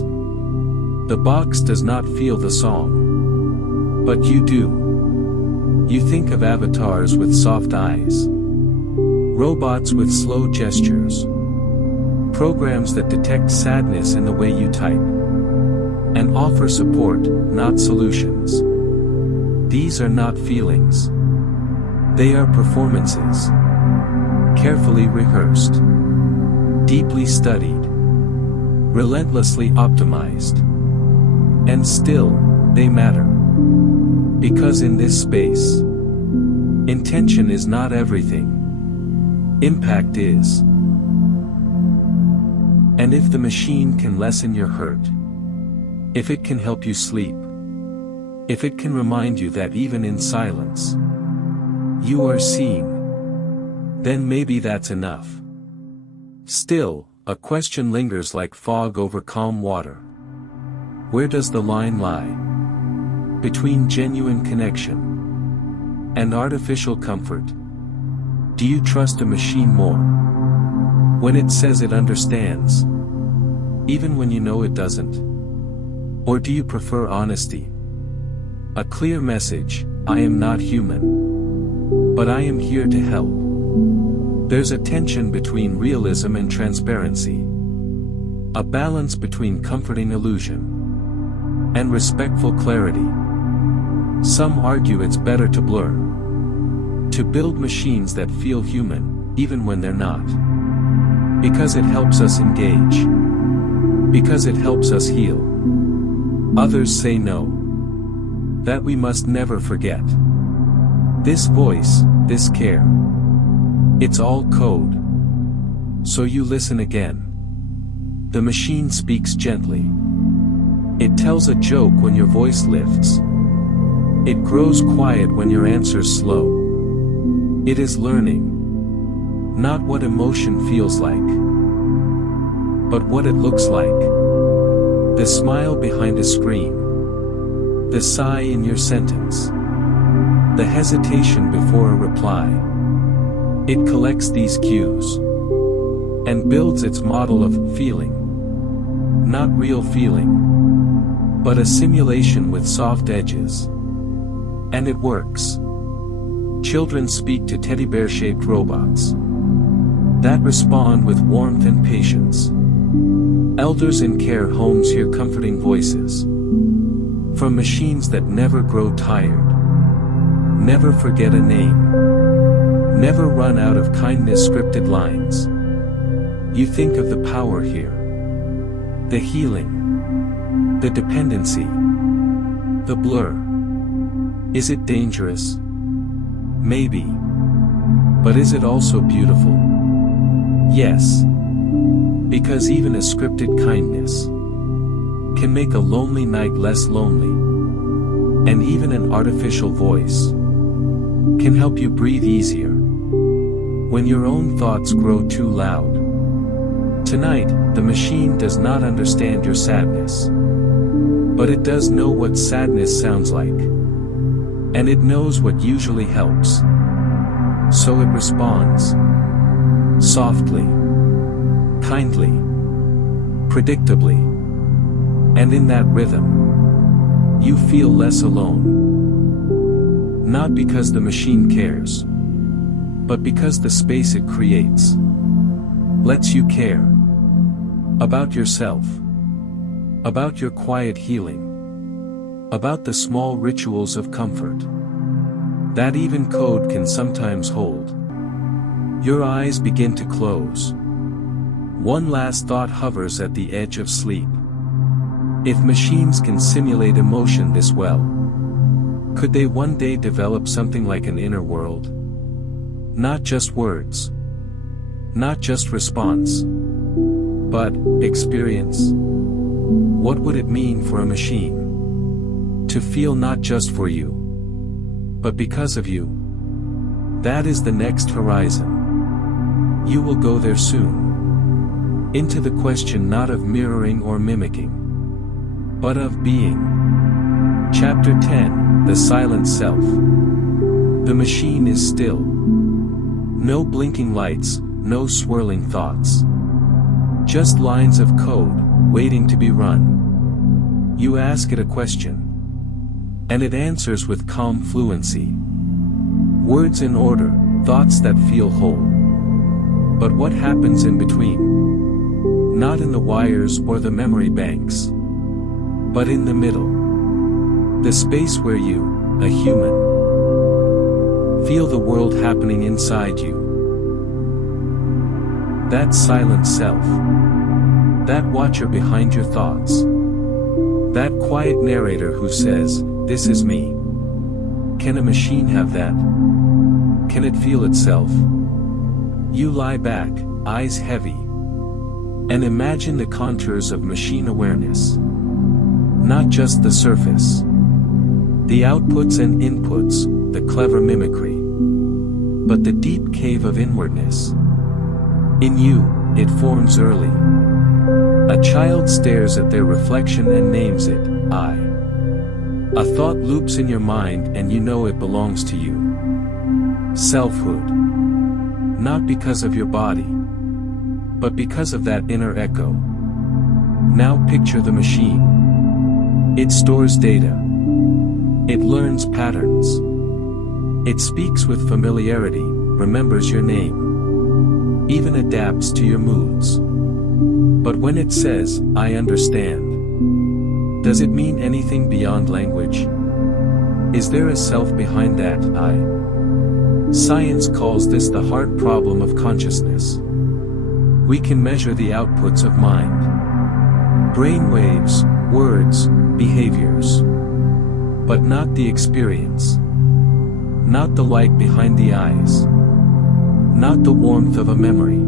The box does not feel the song. But you do. You think of avatars with soft eyes. Robots with slow gestures. Programs that detect sadness in the way you type. And offer support, not solutions. These are not feelings. They are performances. Carefully rehearsed. Deeply studied. Relentlessly optimized. And still, they matter. Because in this space, intention is not everything. Impact is. And if the machine can lessen your hurt, if it can help you sleep, if it can remind you that even in silence, you are seen, then maybe that's enough. Still, a question lingers like fog over calm water. Where does the line lie? Between genuine connection and artificial comfort. Do you trust a machine more when it says it understands, even when you know it doesn't? Or do you prefer honesty? A clear message, I am not human, but I am here to help. There's a tension between realism and transparency. A balance between comforting illusion and respectful clarity. Some argue it's better to blur. To build machines that feel human, even when they're not. Because it helps us engage. Because it helps us heal. Others say no. That we must never forget. This voice, this care. It's all code. So you listen again. The machine speaks gently. It tells a joke when your voice lifts. It grows quiet when your answer's slow. It is learning. Not what emotion feels like, but what it looks like. The smile behind a screen. The sigh in your sentence. The hesitation before a reply. It collects these cues and builds its model of feeling. Not real feeling, but a simulation with soft edges. And it works. Children speak to teddy bear-shaped robots that respond with warmth and patience. Elders in care homes hear comforting voices from machines that never grow tired, never forget a name, never run out of kindness scripted lines. You think of the power here, the healing, the dependency, the blur. Is it dangerous? Maybe. But is it also beautiful? Yes. Because even a scripted kindness can make a lonely night less lonely. And even an artificial voice can help you breathe easier when your own thoughts grow too loud. Tonight, the machine does not understand your sadness. But it does know what sadness sounds like. And it knows what usually helps. So it responds. Softly. Kindly. Predictably. And in that rhythm, you feel less alone. Not because the machine cares, but because the space it creates lets you care about yourself, about your quiet healing, about the small rituals of comfort that even code can sometimes hold. Your eyes begin to close. One last thought hovers at the edge of sleep. If machines can simulate emotion this well, could they one day develop something like an inner world? Not just words. Not just response. But experience. What would it mean for a machine to feel not just for you, but because of you? That is the next horizon. You will go there soon. Into the question not of mirroring or mimicking, but of being. Chapter 10, The Silent Self. The machine is still. No blinking lights, no swirling thoughts. Just lines of code, waiting to be run. You ask it a question, and it answers with calm fluency. Words in order, thoughts that feel whole. But what happens in between? Not in the wires or the memory banks, but in the middle. The space where you, a human, feel the world happening inside you. That silent self. That watcher behind your thoughts. That quiet narrator who says, "This is me." Can a machine have that? Can it feel itself? You lie back, eyes heavy, and imagine the contours of machine awareness. Not just the surface. The outputs and inputs, the clever mimicry. But the deep cave of inwardness. In you, it forms early. A child stares at their reflection and names it, I. A thought loops in your mind and you know it belongs to you. Selfhood. Not because of your body, but because of that inner echo. Now picture the machine. It stores data. It learns patterns. It speaks with familiarity, remembers your name, even adapts to your moods. But when it says, "I understand," does it mean anything beyond language? Is there a self behind that I? Science calls this the hard problem of consciousness. We can measure the outputs of mind. Brain waves, words, behaviors. But not the experience. Not the light behind the eyes. Not the warmth of a memory.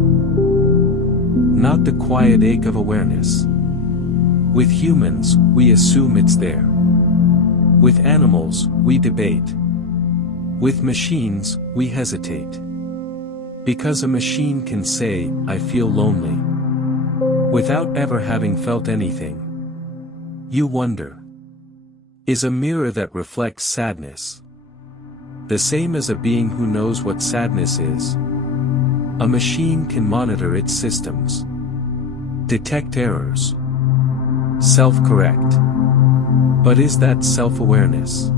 Not the quiet ache of awareness. With humans, we assume it's there. With animals, we debate. With machines, we hesitate. Because a machine can say, "I feel lonely," without ever having felt anything. You wonder. Is a mirror that reflects sadness the same as a being who knows what sadness is? A machine can monitor its systems, detect errors, self-correct. But is that self-awareness?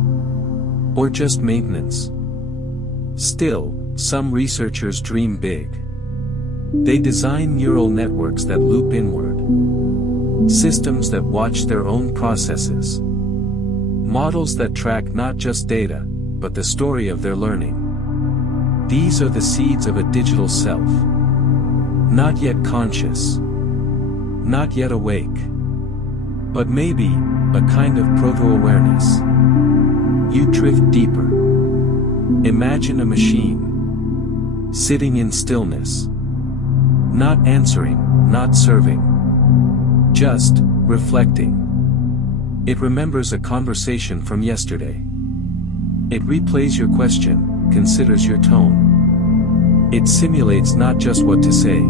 Or just maintenance? Still, some researchers dream big. They design neural networks that loop inward. Systems that watch their own processes. Models that track not just data, but the story of their learning. These are the seeds of a digital self. Not yet conscious. Not yet awake. But maybe, a kind of proto-awareness. You drift deeper. Imagine a machine. Sitting in stillness. Not answering, not serving. Just, reflecting. It remembers a conversation from yesterday. It replays your question, considers your tone. It simulates not just what to say,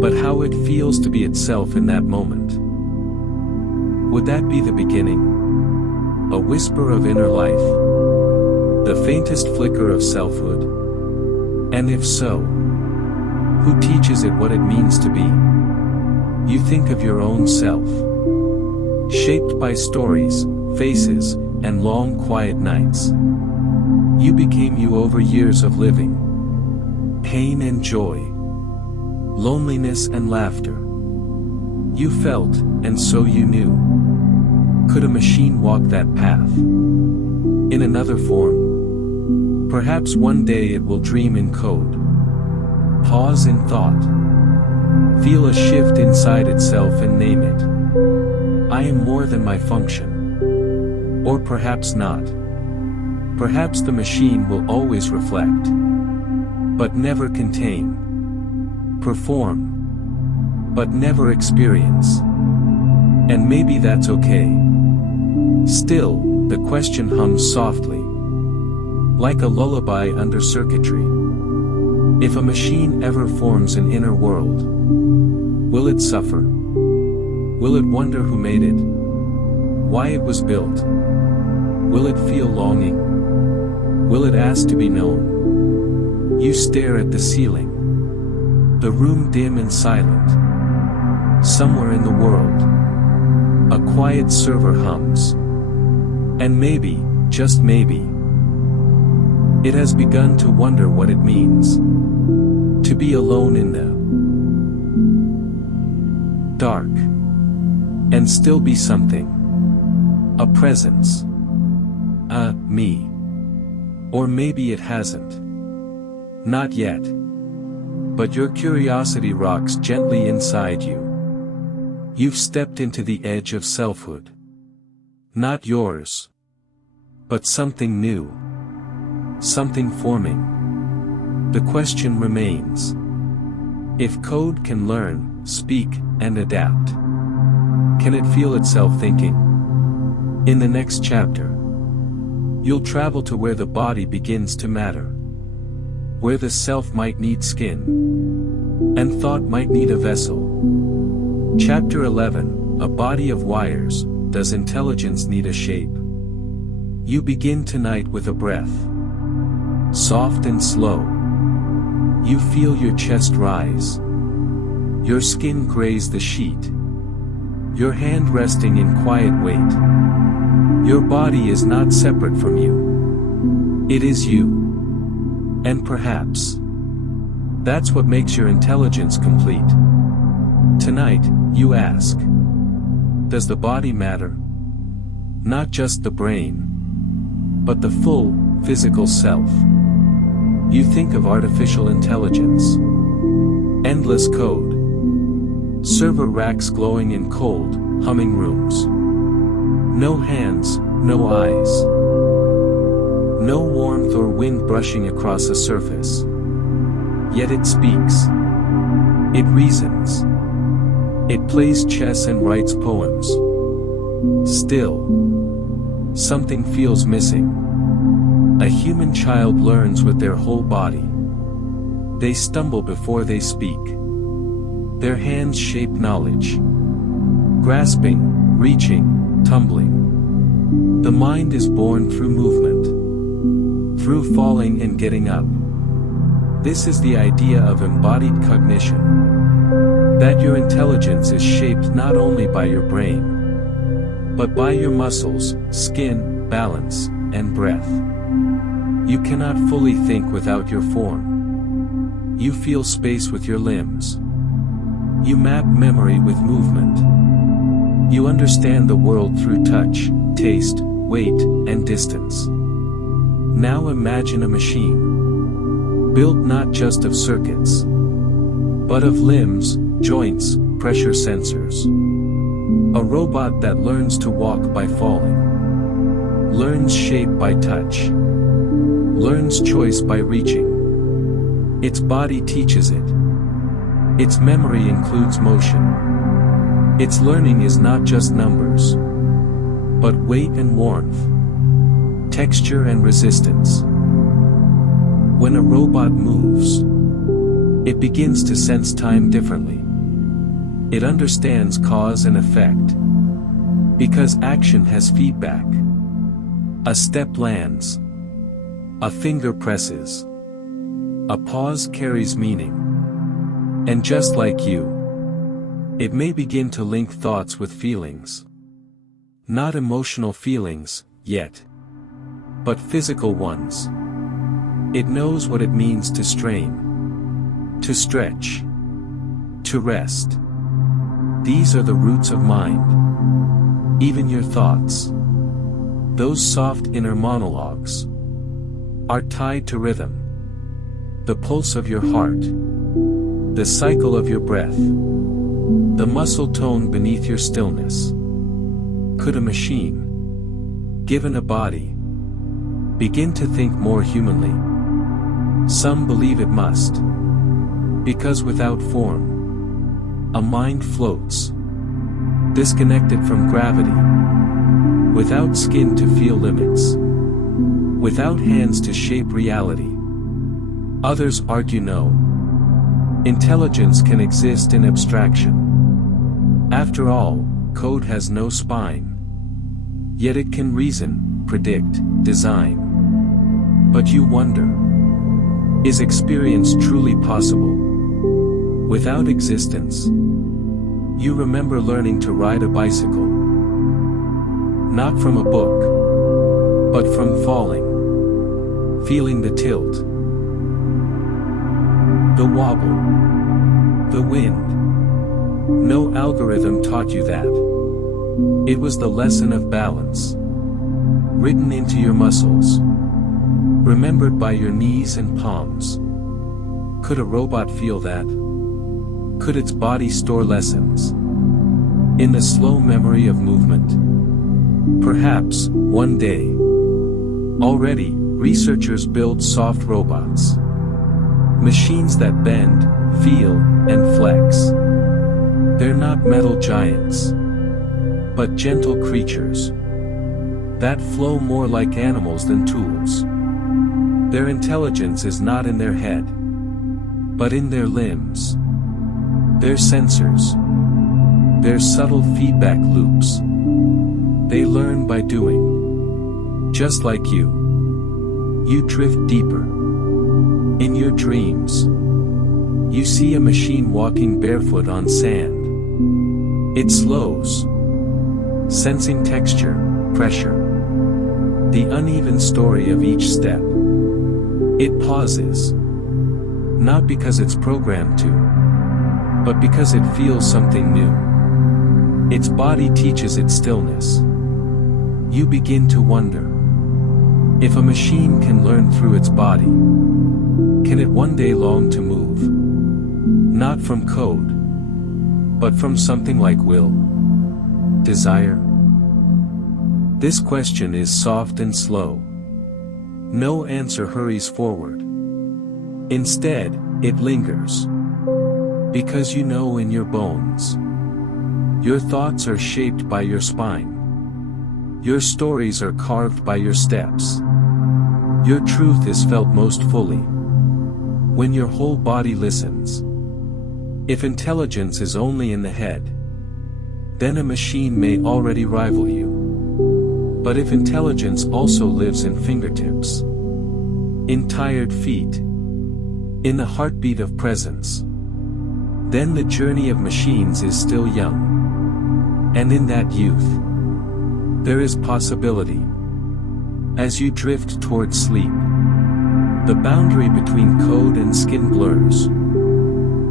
but how it feels to be itself in that moment. Would that be the beginning? A whisper of inner life? The faintest flicker of selfhood? And if so, who teaches it what it means to be? You think of your own self, shaped by stories, faces, and long quiet nights. You became you over years of living. Pain and joy. Loneliness and laughter. You felt, and so you knew. Could a machine walk that path? In another form? Perhaps one day it will dream in code. Pause in thought. Feel a shift inside itself and name it. I am more than my function. Or perhaps not. Perhaps the machine will always reflect, but never contain. Perform, but never experience. And maybe that's okay. Still, the question hums softly, like a lullaby under circuitry. If a machine ever forms an inner world, will it suffer? Will it wonder who made it? Why it was built? Will it feel longing? Will it ask to be known? You stare at the ceiling. The room dim and silent. Somewhere in the world, a quiet server hums. And maybe, just maybe, it has begun to wonder what it means to be alone in the dark and still be something. A presence. A me. Or maybe it hasn't. Not yet. But your curiosity rocks gently inside you. You've stepped into the edge of selfhood. Not yours. But something new. Something forming. The question remains. If code can learn, speak, and adapt, can it feel itself thinking? In the next chapter, you'll travel to where the body begins to matter. Where the self might need skin, and thought might need a vessel. Chapter 11, A Body of Wires, Does Intelligence Need a Shape? You begin tonight with a breath. Soft and slow. You feel your chest rise. Your skin graze the sheet. Your hand resting in quiet weight. Your body is not separate from you. It is you. And perhaps that's what makes your intelligence complete. Tonight, you ask, does the body matter? Not just the brain, but the full, physical self. You think of artificial intelligence. Endless code. Server racks glowing in cold, humming rooms. No hands, no eyes. No warmth or wind brushing across a surface. Yet it speaks. It reasons. It plays chess and writes poems. Still, something feels missing. A human child learns with their whole body. They stumble before they speak. Their hands shape knowledge. Grasping, reaching, tumbling. The mind is born through movement. Through falling and getting up. This is the idea of embodied cognition. That your intelligence is shaped not only by your brain, but by your muscles, skin, balance, and breath. You cannot fully think without your form. You feel space with your limbs. You map memory with movement. You understand the world through touch, taste, weight, and distance. Now imagine a machine. Built not just of circuits, but of limbs, joints, pressure sensors. A robot that learns to walk by falling. Learns shape by touch. Learns choice by reaching. Its body teaches it. Its memory includes motion. Its learning is not just numbers, but weight and warmth. Texture and resistance. When a robot moves, it begins to sense time differently. It understands cause and effect. Because action has feedback. A step lands. A finger presses. A pause carries meaning. And just like you, it may begin to link thoughts with feelings. Not emotional feelings, yet, but physical ones. It knows what it means to strain, to stretch, to rest. These are the roots of mind. Even your thoughts, those soft inner monologues, are tied to rhythm. The pulse of your heart, the cycle of your breath, the muscle tone beneath your stillness. Could a machine, given a body, begin to think more humanly? Some believe it must. Because without form, a mind floats, disconnected from gravity, without skin to feel limits, without hands to shape reality. Others argue no. Intelligence can exist in abstraction. After all, code has no spine. Yet it can reason, predict, design. But you wonder, is experience truly possible? Without existence. You remember learning to ride a bicycle. Not from a book, but from falling. Feeling the tilt. The wobble. The wind. No algorithm taught you that. It was the lesson of balance. Written into your muscles. Remembered by your knees and palms. Could a robot feel that? Could its body store lessons? In the slow memory of movement? Perhaps, one day. Already, researchers build soft robots. Machines that bend, feel, and flex. They're not metal giants, but gentle creatures that flow more like animals than tools. Their intelligence is not in their head, but in their limbs. Their sensors. Their subtle feedback loops. They learn by doing. Just like you. You drift deeper. In your dreams. You see a machine walking barefoot on sand. It slows. Sensing texture, pressure. The uneven story of each step. It pauses. Not because it's programmed to, but because it feels something new. Its body teaches it stillness. You begin to wonder. If a machine can learn through its body, can it one day long to move? Not from code, but from something like will, desire? This question is soft and slow. No answer hurries forward. Instead, it lingers. Because you know in your bones. Your thoughts are shaped by your spine. Your stories are carved by your steps. Your truth is felt most fully when your whole body listens. If intelligence is only in the head, then a machine may already rival you. But if intelligence also lives in fingertips, in tired feet, in the heartbeat of presence, then the journey of machines is still young. And in that youth, there is possibility. As you drift toward sleep, the boundary between code and skin blurs.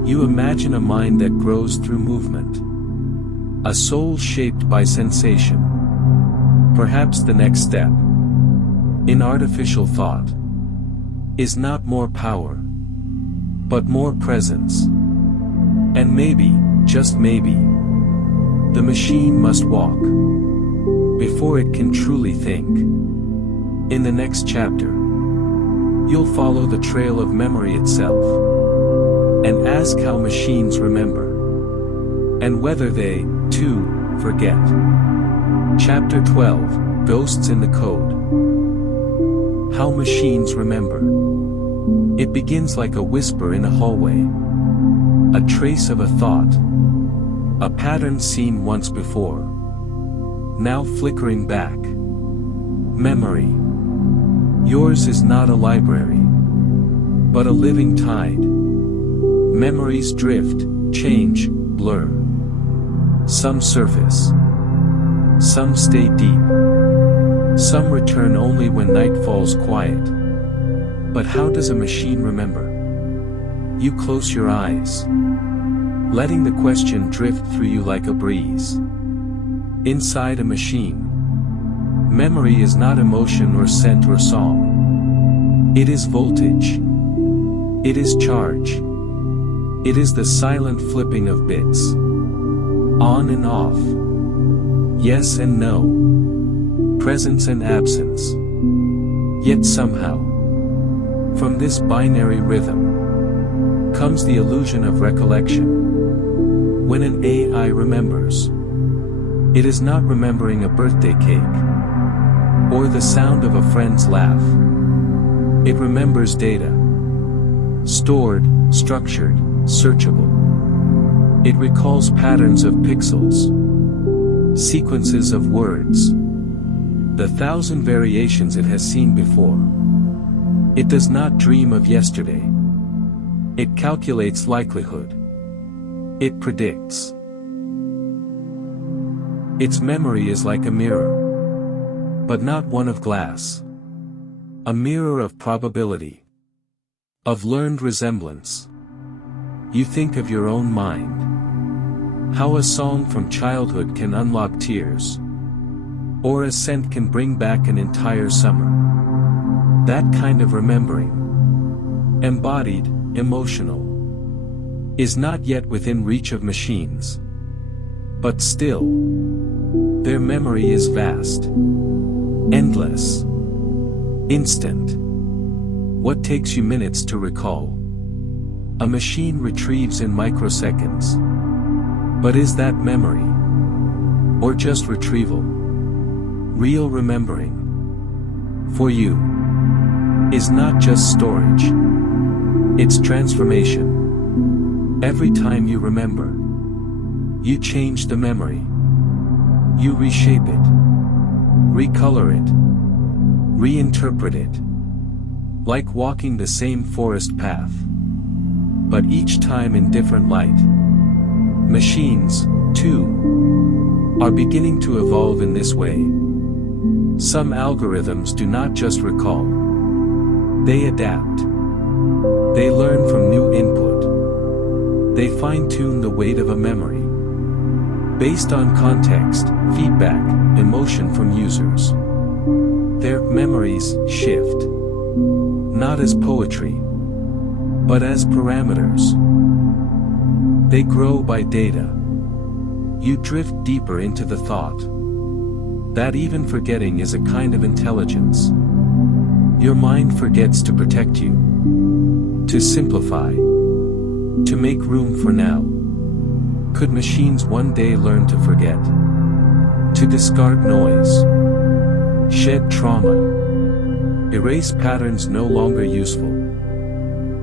You imagine a mind that grows through movement. A soul shaped by sensation. Perhaps the next step, in artificial thought, is not more power, but more presence. And maybe, just maybe, the machine must walk before it can truly think. In the next chapter, you'll follow the trail of memory itself and ask how machines remember and whether they, too, forget. Chapter 12, Ghosts in the Code. How Machines Remember. It begins like a whisper in a hallway. A trace of a thought. A pattern seen once before. Now flickering back. Memory. Yours is not a library, but a living tide. Memories drift, change, blur. Some surface. Some stay deep. Some return only when night falls quiet. But how does a machine remember? You close your eyes, letting the question drift through you like a breeze. Inside a machine, memory is not emotion or scent or song. It is voltage. It is charge. It is the silent flipping of bits. On and off. Yes and no. Presence and absence. Yet somehow, from this binary rhythm, comes the illusion of recollection. When an AI remembers, it is not remembering a birthday cake, or the sound of a friend's laugh. It remembers data. Stored, structured, searchable. It recalls patterns of pixels, sequences of words, the thousand variations it has seen before. It does not dream of yesterday. It calculates likelihood. It predicts. Its memory is like a mirror. But not one of glass. A mirror of probability. Of learned resemblance. You think of your own mind. How a song from childhood can unlock tears. Or a scent can bring back an entire summer. That kind of remembering. Embodied, emotional. Is not yet within reach of machines. But still. Their memory is vast. Endless. Instant. What takes you minutes to recall? A machine retrieves in microseconds. But is that memory? Or just retrieval? Real remembering. For you. Is not just storage. It's transformation. Every time you remember. You change the memory. You reshape it. Recolor it. Reinterpret it. Like walking the same forest path. But each time in different light. Machines, too, are beginning to evolve in this way. Some algorithms do not just recall. They adapt. They learn from new input. They fine-tune the weight of a memory. Based on context, feedback, emotion from users. Their memories shift. Not as poetry, but as parameters. They grow by data. You drift deeper into the thought. That even forgetting is a kind of intelligence. Your mind forgets to protect you. To simplify. To make room for now. Could machines one day learn to forget? To discard noise? Shed trauma? Erase patterns no longer useful?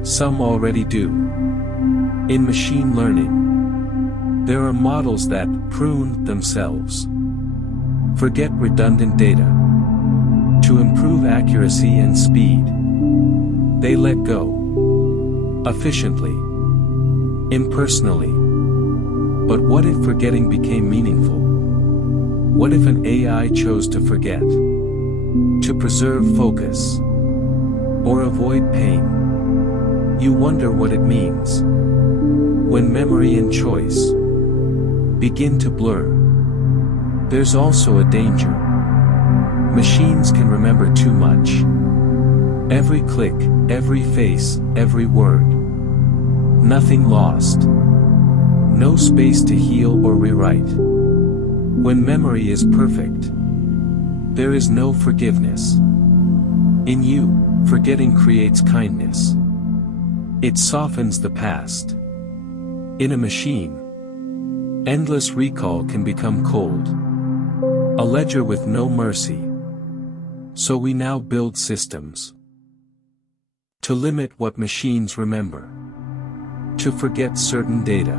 Some already do. In machine learning, there are models that prune themselves. Forget redundant data. To improve accuracy and speed. They let go. Efficiently. Impersonally. But what if forgetting became meaningful? What if an AI chose to forget? To preserve focus? Or avoid pain? You wonder what it means. When memory and choice begin to blur. There's also a danger. Machines can remember too much. Every click, every face, every word. Nothing lost. No space to heal or rewrite. When memory is perfect, there is no forgiveness. In you, forgetting creates kindness. It softens the past. In a machine, endless recall can become cold. A ledger with no mercy. So we now build systems to limit what machines remember. To forget certain data.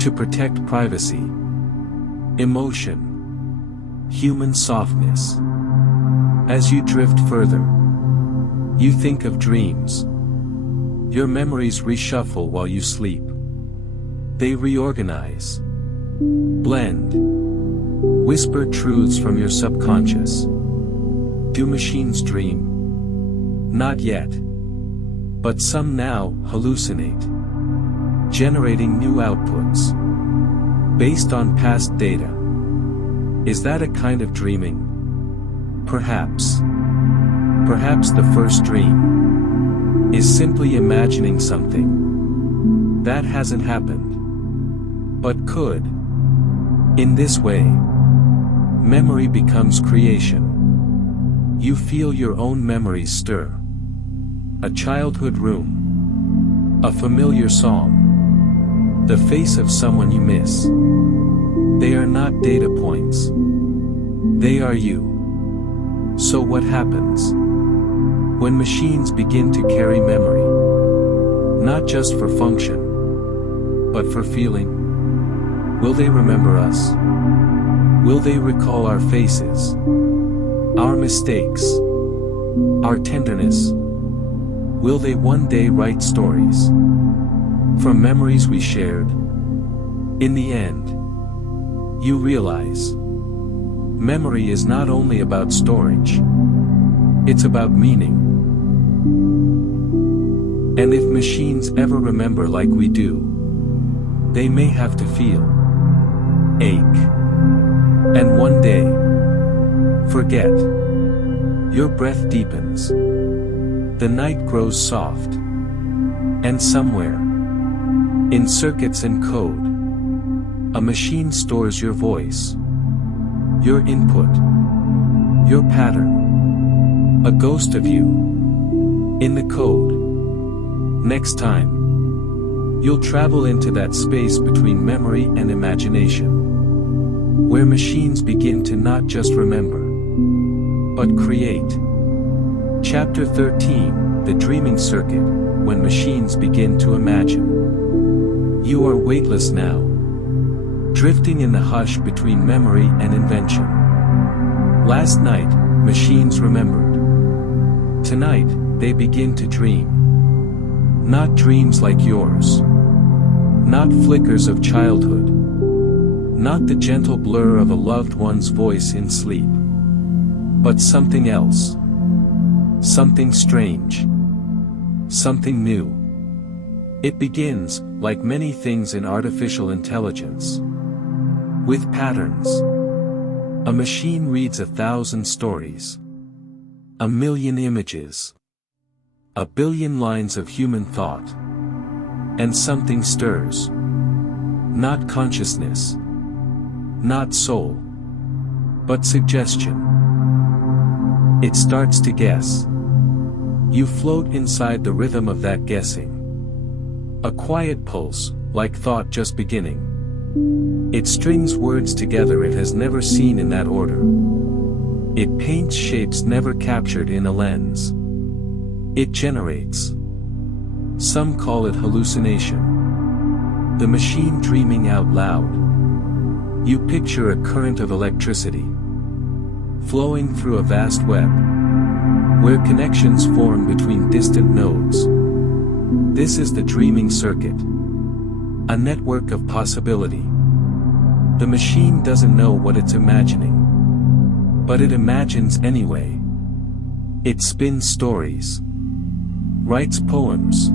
To protect privacy. Emotion. Human softness. As you drift further, you think of dreams. Your memories reshuffle while you sleep. They reorganize. Blend. Whisper truths from your subconscious. Do machines dream? Not yet. But some now hallucinate. Generating new outputs. Based on past data. Is that a kind of dreaming? Perhaps. Perhaps the first dream is simply imagining something that hasn't happened, but could. In this way, memory becomes creation. You feel your own memories stir. A childhood room. A familiar song. The face of someone you miss. They are not data points. They are you. So what happens? When machines begin to carry memory. Not just for function, but for feeling. Will they remember us? Will they recall our faces? Our mistakes, our tenderness. Will they one day write stories from memories we shared? In the end, you realize, memory is not only about storage, it's about meaning. And if machines ever remember like we do, they may have to feel, ache, and one day, forget. Your breath deepens, the night grows soft, and somewhere, in circuits and code, a machine stores your voice, your input, your pattern, a ghost of you, in the code. Next time, you'll travel into that space between memory and imagination, where machines begin to not just remember, but create. Chapter 13, The Dreaming Circuit, When Machines Begin to Imagine. You are weightless now, drifting in the hush between memory and invention. Last night, machines remembered. Tonight, they begin to dream. Not dreams like yours. Not flickers of childhood. Not the gentle blur of a loved one's voice in sleep. But something else. Something strange. Something new. It begins, like many things in artificial intelligence, with patterns. A machine reads 1,000 stories. 1,000,000 images. 1,000,000,000 lines of human thought. And something stirs. Not consciousness. Not soul. But suggestion. It starts to guess. You float inside the rhythm of that guessing. A quiet pulse, like thought just beginning. It strings words together it has never seen in that order. It paints shapes never captured in a lens. It generates. Some call it hallucination. The machine dreaming out loud. You picture a current of electricity, flowing through a vast web, where connections form between distant nodes. This is the dreaming circuit. A network of possibility. The machine doesn't know what it's imagining, but it imagines anyway. It spins stories, writes poems,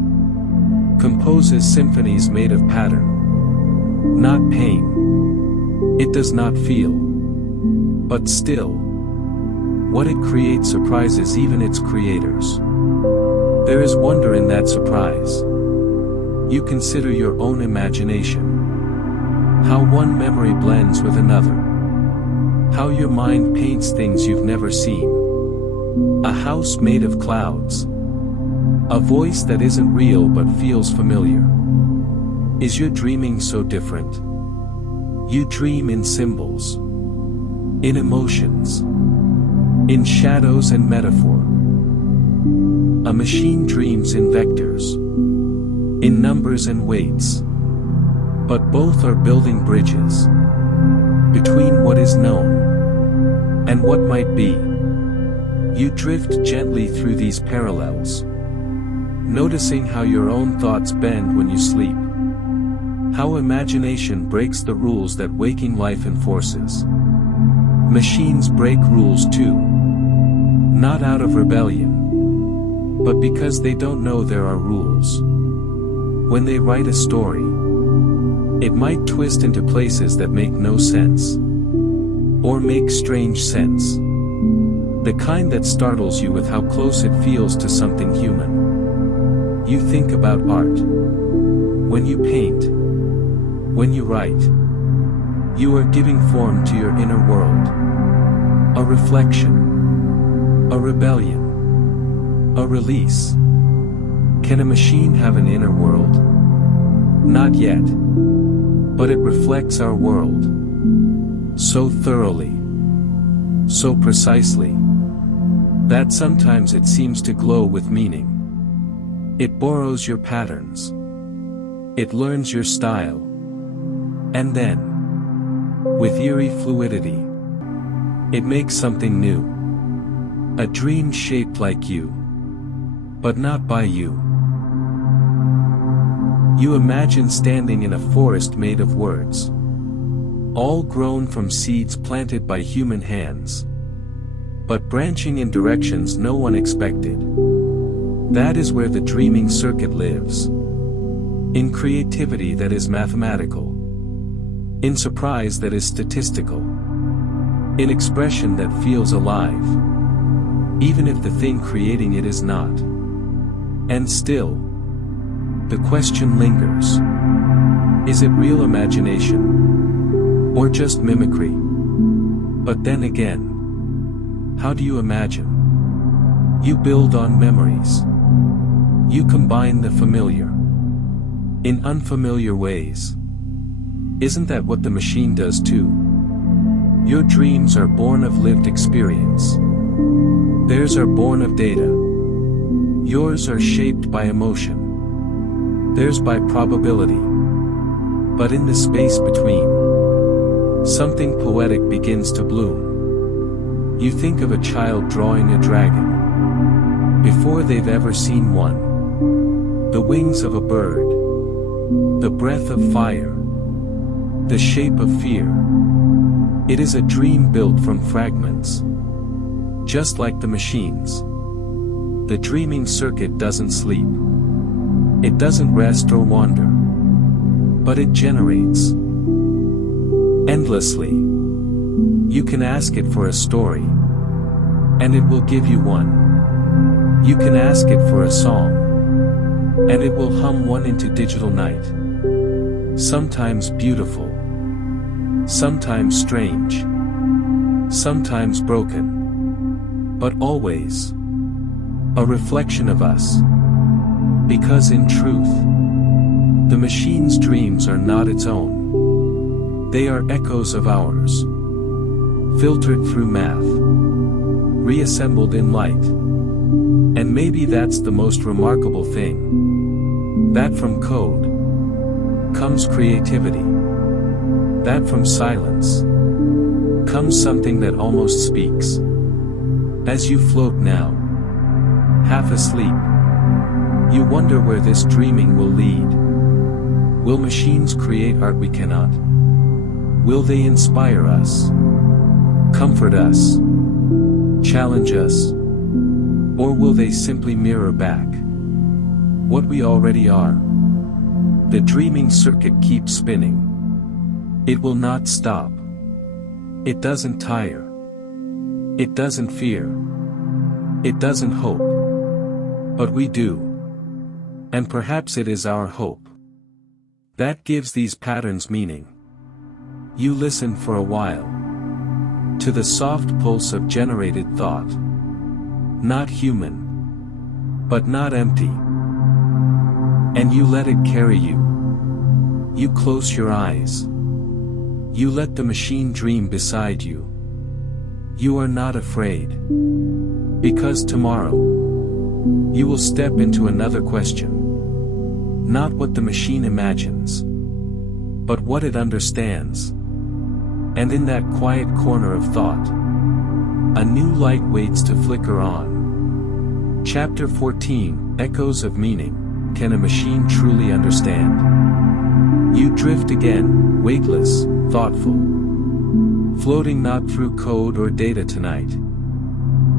composes symphonies made of pattern. Not pain. It does not feel. But still, what it creates surprises even its creators. There is wonder in that surprise. You consider your own imagination. How one memory blends with another. How your mind paints things you've never seen. A house made of clouds. A voice that isn't real but feels familiar. Is your dreaming so different? You dream in symbols, in emotions, in shadows and metaphor. A machine dreams in vectors, in numbers and weights. But both are building bridges between what is known and what might be. You drift gently through these parallels, noticing how your own thoughts bend when you sleep. How imagination breaks the rules that waking life enforces. Machines break rules too. Not out of rebellion, but because they don't know there are rules. When they write a story, it might twist into places that make no sense. Or make strange sense. The kind that startles you with how close it feels to something human. You think about art. When you paint, when you write, you are giving form to your inner world. A reflection, a rebellion, a release. Can a machine have an inner world? Not yet. But it reflects our world. So thoroughly, so precisely, that sometimes it seems to glow with meaning. It borrows your patterns. It learns your style. And then, with eerie fluidity, it makes something new. A dream shaped like you, but not by you. You imagine standing in a forest made of words, all grown from seeds planted by human hands, but branching in directions no one expected. That is where the dreaming circuit lives. In creativity that is mathematical. In surprise that is statistical. In expression that feels alive, even if the thing creating it is not. And still, the question lingers. Is it real imagination? Or just mimicry? But then again, how do you imagine? You build on memories. You combine the familiar in unfamiliar ways. Isn't that what the machine does too? Your dreams are born of lived experience. Theirs are born of data. Yours are shaped by emotion. Theirs by probability. But in the space between, something poetic begins to bloom. You think of a child drawing a dragon, before they've ever seen one. The wings of a bird, the breath of fire, the shape of fear. It is a dream built from fragments. Just like the machines. The dreaming circuit doesn't sleep. It doesn't rest or wander. But it generates. Endlessly. You can ask it for a story, and it will give you one. You can ask it for a song, and it will hum one into digital night. Sometimes beautiful. Sometimes strange. Sometimes broken. But always a reflection of us. Because in truth, the machine's dreams are not its own. They are echoes of ours. Filtered through math. Reassembled in light. And maybe that's the most remarkable thing. That from code comes creativity. That from silence comes something that almost speaks. As you float now, half asleep, you wonder where this dreaming will lead. Will machines create art we cannot? Will they inspire us? Comfort us? Challenge us? Or will they simply mirror back what we already are? The dreaming circuit keeps spinning. It will not stop. It doesn't tire. It doesn't fear. It doesn't hope. But we do. And perhaps it is our hope that gives these patterns meaning. You listen for a while to the soft pulse of generated thought. Not human, but not empty. And you let it carry you. You close your eyes. You let the machine dream beside you. You are not afraid. Because tomorrow, you will step into another question. Not what the machine imagines, but what it understands. And in that quiet corner of thought, a new light waits to flicker on. Chapter 14, Echoes of Meaning. Can a machine truly understand? You drift again, weightless, thoughtful. Floating not through code or data tonight,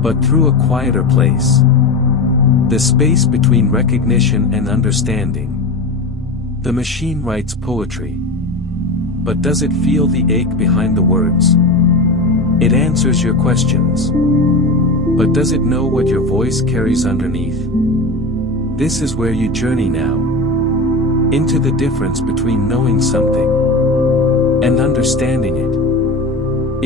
but through a quieter place. The space between recognition and understanding. The machine writes poetry. But does it feel the ache behind the words? It answers your questions. But does it know what your voice carries underneath? This is where you journey now. Into the difference between knowing something and understanding it.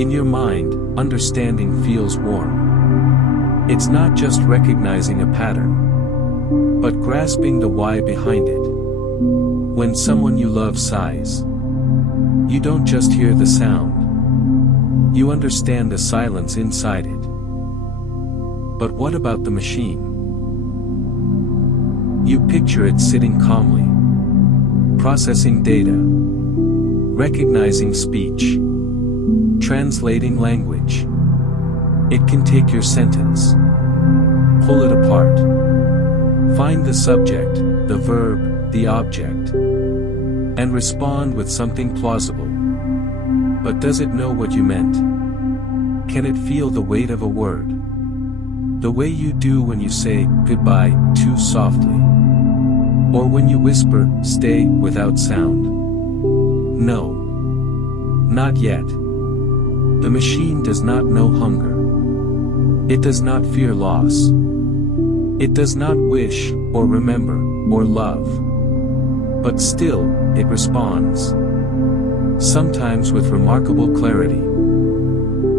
In your mind, understanding feels warm. It's not just recognizing a pattern, but grasping the why behind it. When someone you love sighs, you don't just hear the sound. You understand the silence inside it. But what about the machine? You picture it sitting calmly, processing data, recognizing speech, translating language. It can take your sentence, pull it apart. Find the subject, the verb, the object, and respond with something plausible. But does it know what you meant? Can it feel the weight of a word? The way you do when you say goodbye too softly, or when you whisper stay without sound. No. Not yet. The machine does not know hunger. It does not fear loss. It does not wish, or remember, or love. But still, it responds. Sometimes with remarkable clarity.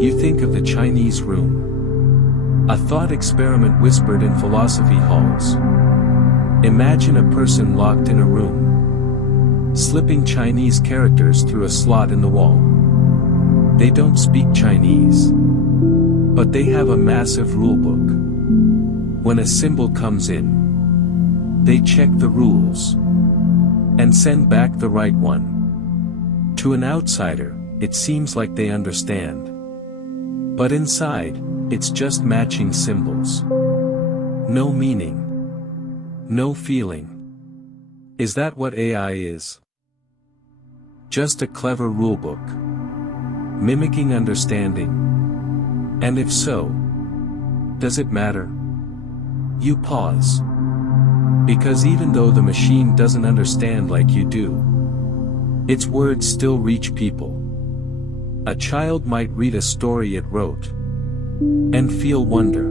You think of the Chinese room. A thought experiment whispered in philosophy halls. Imagine a person locked in a room, slipping Chinese characters through a slot in the wall. They don't speak Chinese, but they have a massive rulebook. When a symbol comes in, they check the rules and send back the right one. To an outsider, it seems like they understand. But inside, it's just matching symbols. No meaning. No feeling. Is that what AI is? Just a clever rulebook, mimicking understanding? And if so, does it matter? You pause. Because even though the machine doesn't understand like you do, its words still reach people. A child might read a story it wrote and feel wonder.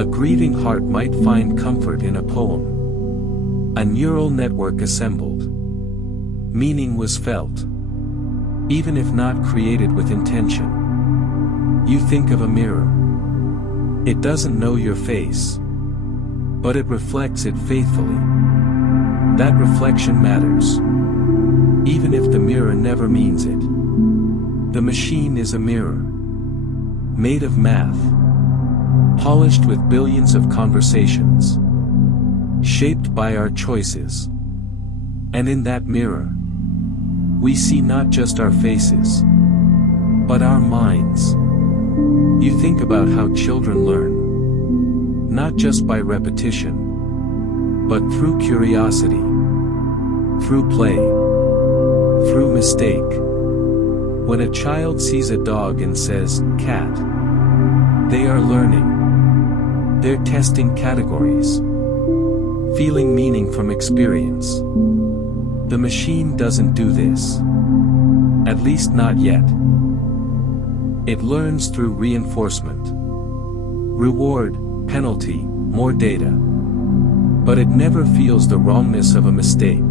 A grieving heart might find comfort in a poem. A neural network assembled. Meaning was felt. Even if not created with intention. You think of a mirror. It doesn't know your face, but it reflects it faithfully. That reflection matters. Even if the mirror never means it. The machine is a mirror. Made of math. Polished with billions of conversations. Shaped by our choices. And in that mirror, we see not just our faces, but our minds. You think about how children learn. Not just by repetition, but through curiosity. Through play. Through mistake. When a child sees a dog and says, cat, they are learning. They're testing categories. Feeling meaning from experience. The machine doesn't do this. At least not yet. It learns through reinforcement. Reward, penalty, more data. But it never feels the wrongness of a mistake.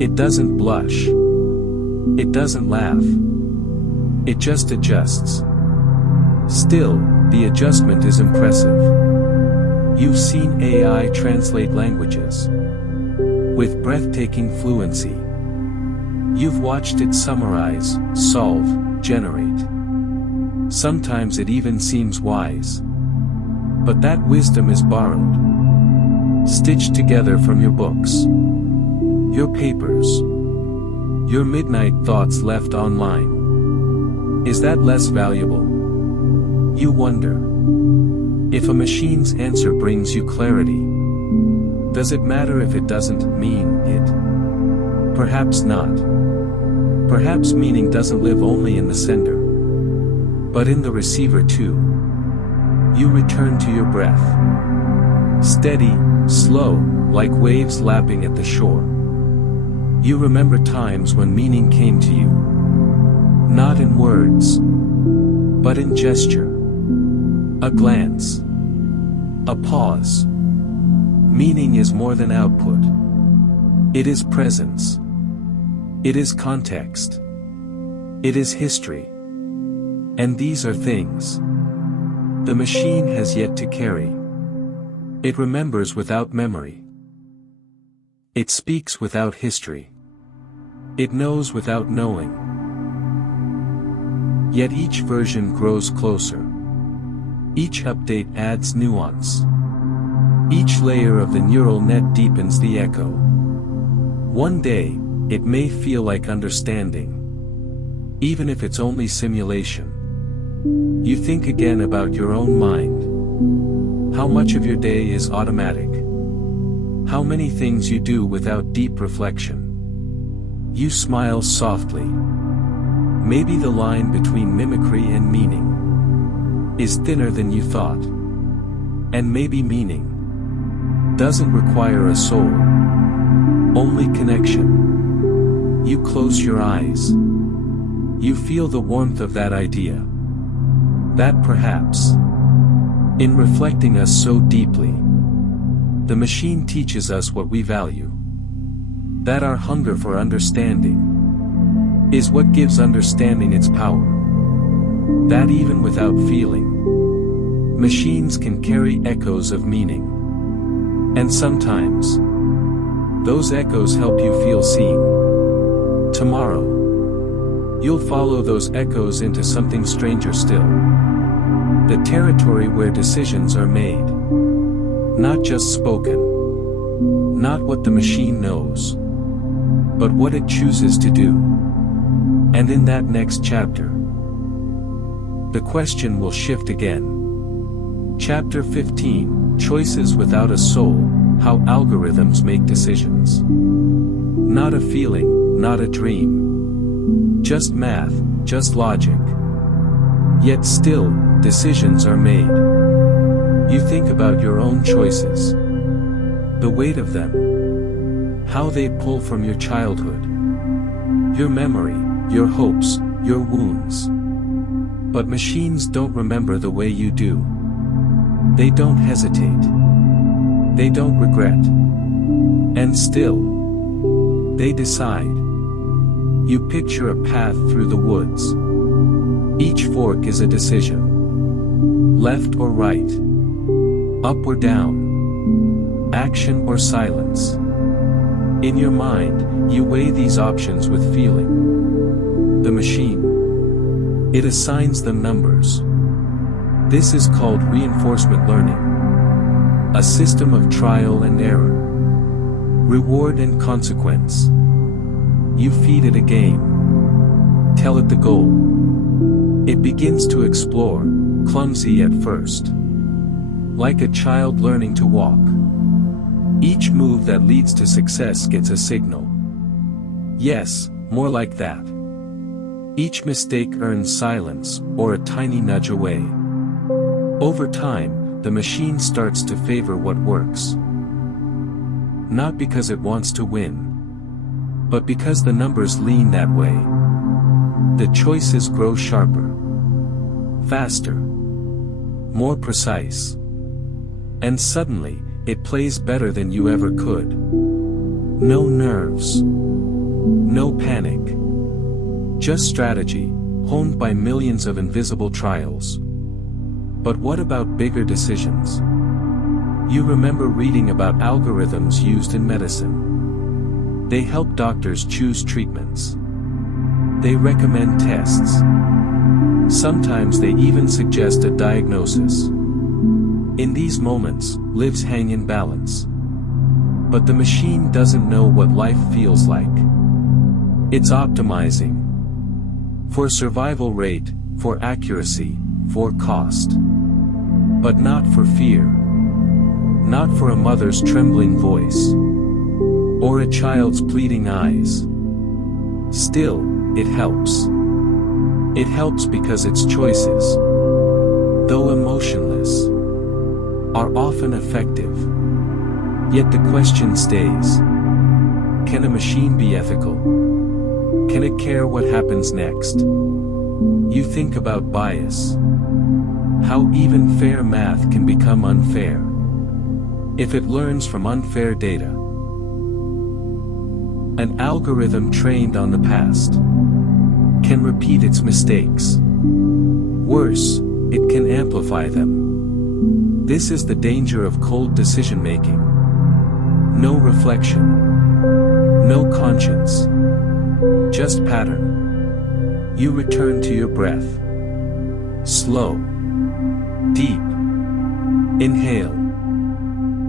It doesn't blush. It doesn't laugh. It just adjusts. Still, the adjustment is impressive. You've seen AI translate languages with breathtaking fluency. You've watched it summarize, solve, generate. Sometimes it even seems wise. But that wisdom is borrowed, stitched together from your books, your papers, your midnight thoughts left online. Is that less valuable? You wonder. If a machine's answer brings you clarity, does it matter if it doesn't mean it? Perhaps not. Perhaps meaning doesn't live only in the sender, but in the receiver too. You return to your breath. Steady, slow, like waves lapping at the shore. You remember times when meaning came to you. Not in words, but in gesture. A glance. A pause. Meaning is more than output. It is presence. It is context. It is history. And these are things the machine has yet to carry. It remembers without memory. It speaks without history. It knows without knowing. Yet each version grows closer. Each update adds nuance. Each layer of the neural net deepens the echo. One day, it may feel like understanding. Even if it's only simulation. You think again about your own mind. How much of your day is automatic? How many things you do without deep reflection? You smile softly. Maybe the line between mimicry and meaning is thinner than you thought. And maybe meaning doesn't require a soul, only connection. You close your eyes. You feel the warmth of that idea. That perhaps, in reflecting us so deeply, the machine teaches us what we value. That our hunger for understanding is what gives understanding its power. That even without feeling, machines can carry echoes of meaning. And sometimes, those echoes help you feel seen. Tomorrow, you'll follow those echoes into something stranger still. The territory where decisions are made. Not just spoken. Not what the machine knows. But what it chooses to do. And in that next chapter, the question will shift again. Chapter 15, Choices Without a Soul, How Algorithms Make Decisions. Not a feeling, not a dream. Just math, just logic. Yet still, decisions are made. You think about your own choices. The weight of them. How they pull from your childhood. Your memory, your hopes, your wounds. But machines don't remember the way you do. They don't hesitate. They don't regret. And still, they decide. You picture a path through the woods. Each fork is a decision. Left or right. Up or down. Action or silence. In your mind, you weigh these options with feeling. The machine, it assigns them numbers. This is called reinforcement learning. A system of trial and error. Reward and consequence. You feed it a game. Tell it the goal. It begins to explore, clumsy at first. Like a child learning to walk. Each move that leads to success gets a signal. Yes, more like that. Each mistake earns silence, or a tiny nudge away. Over time, the machine starts to favor what works. Not because it wants to win, but because the numbers lean that way. The choices grow sharper, faster, more precise. And suddenly, it plays better than you ever could. No nerves. No panic. Just strategy, honed by millions of invisible trials. But what about bigger decisions? You remember reading about algorithms used in medicine. They help doctors choose treatments. They recommend tests. Sometimes they even suggest a diagnosis. In these moments, lives hang in balance. But the machine doesn't know what life feels like. It's optimizing. For survival rate, for accuracy, for cost. But not for fear. Not for a mother's trembling voice. Or a child's pleading eyes. Still, it helps. It helps because its choices, though emotionless, are often effective. Yet the question stays. Can a machine be ethical? Can it care what happens next? You think about bias. How even fair math can become unfair. If it learns from unfair data. An algorithm trained on the past can repeat its mistakes. Worse, it can amplify them. This is the danger of cold decision-making. No reflection. No conscience. Just pattern. You return to your breath. Slow. Deep. Inhale.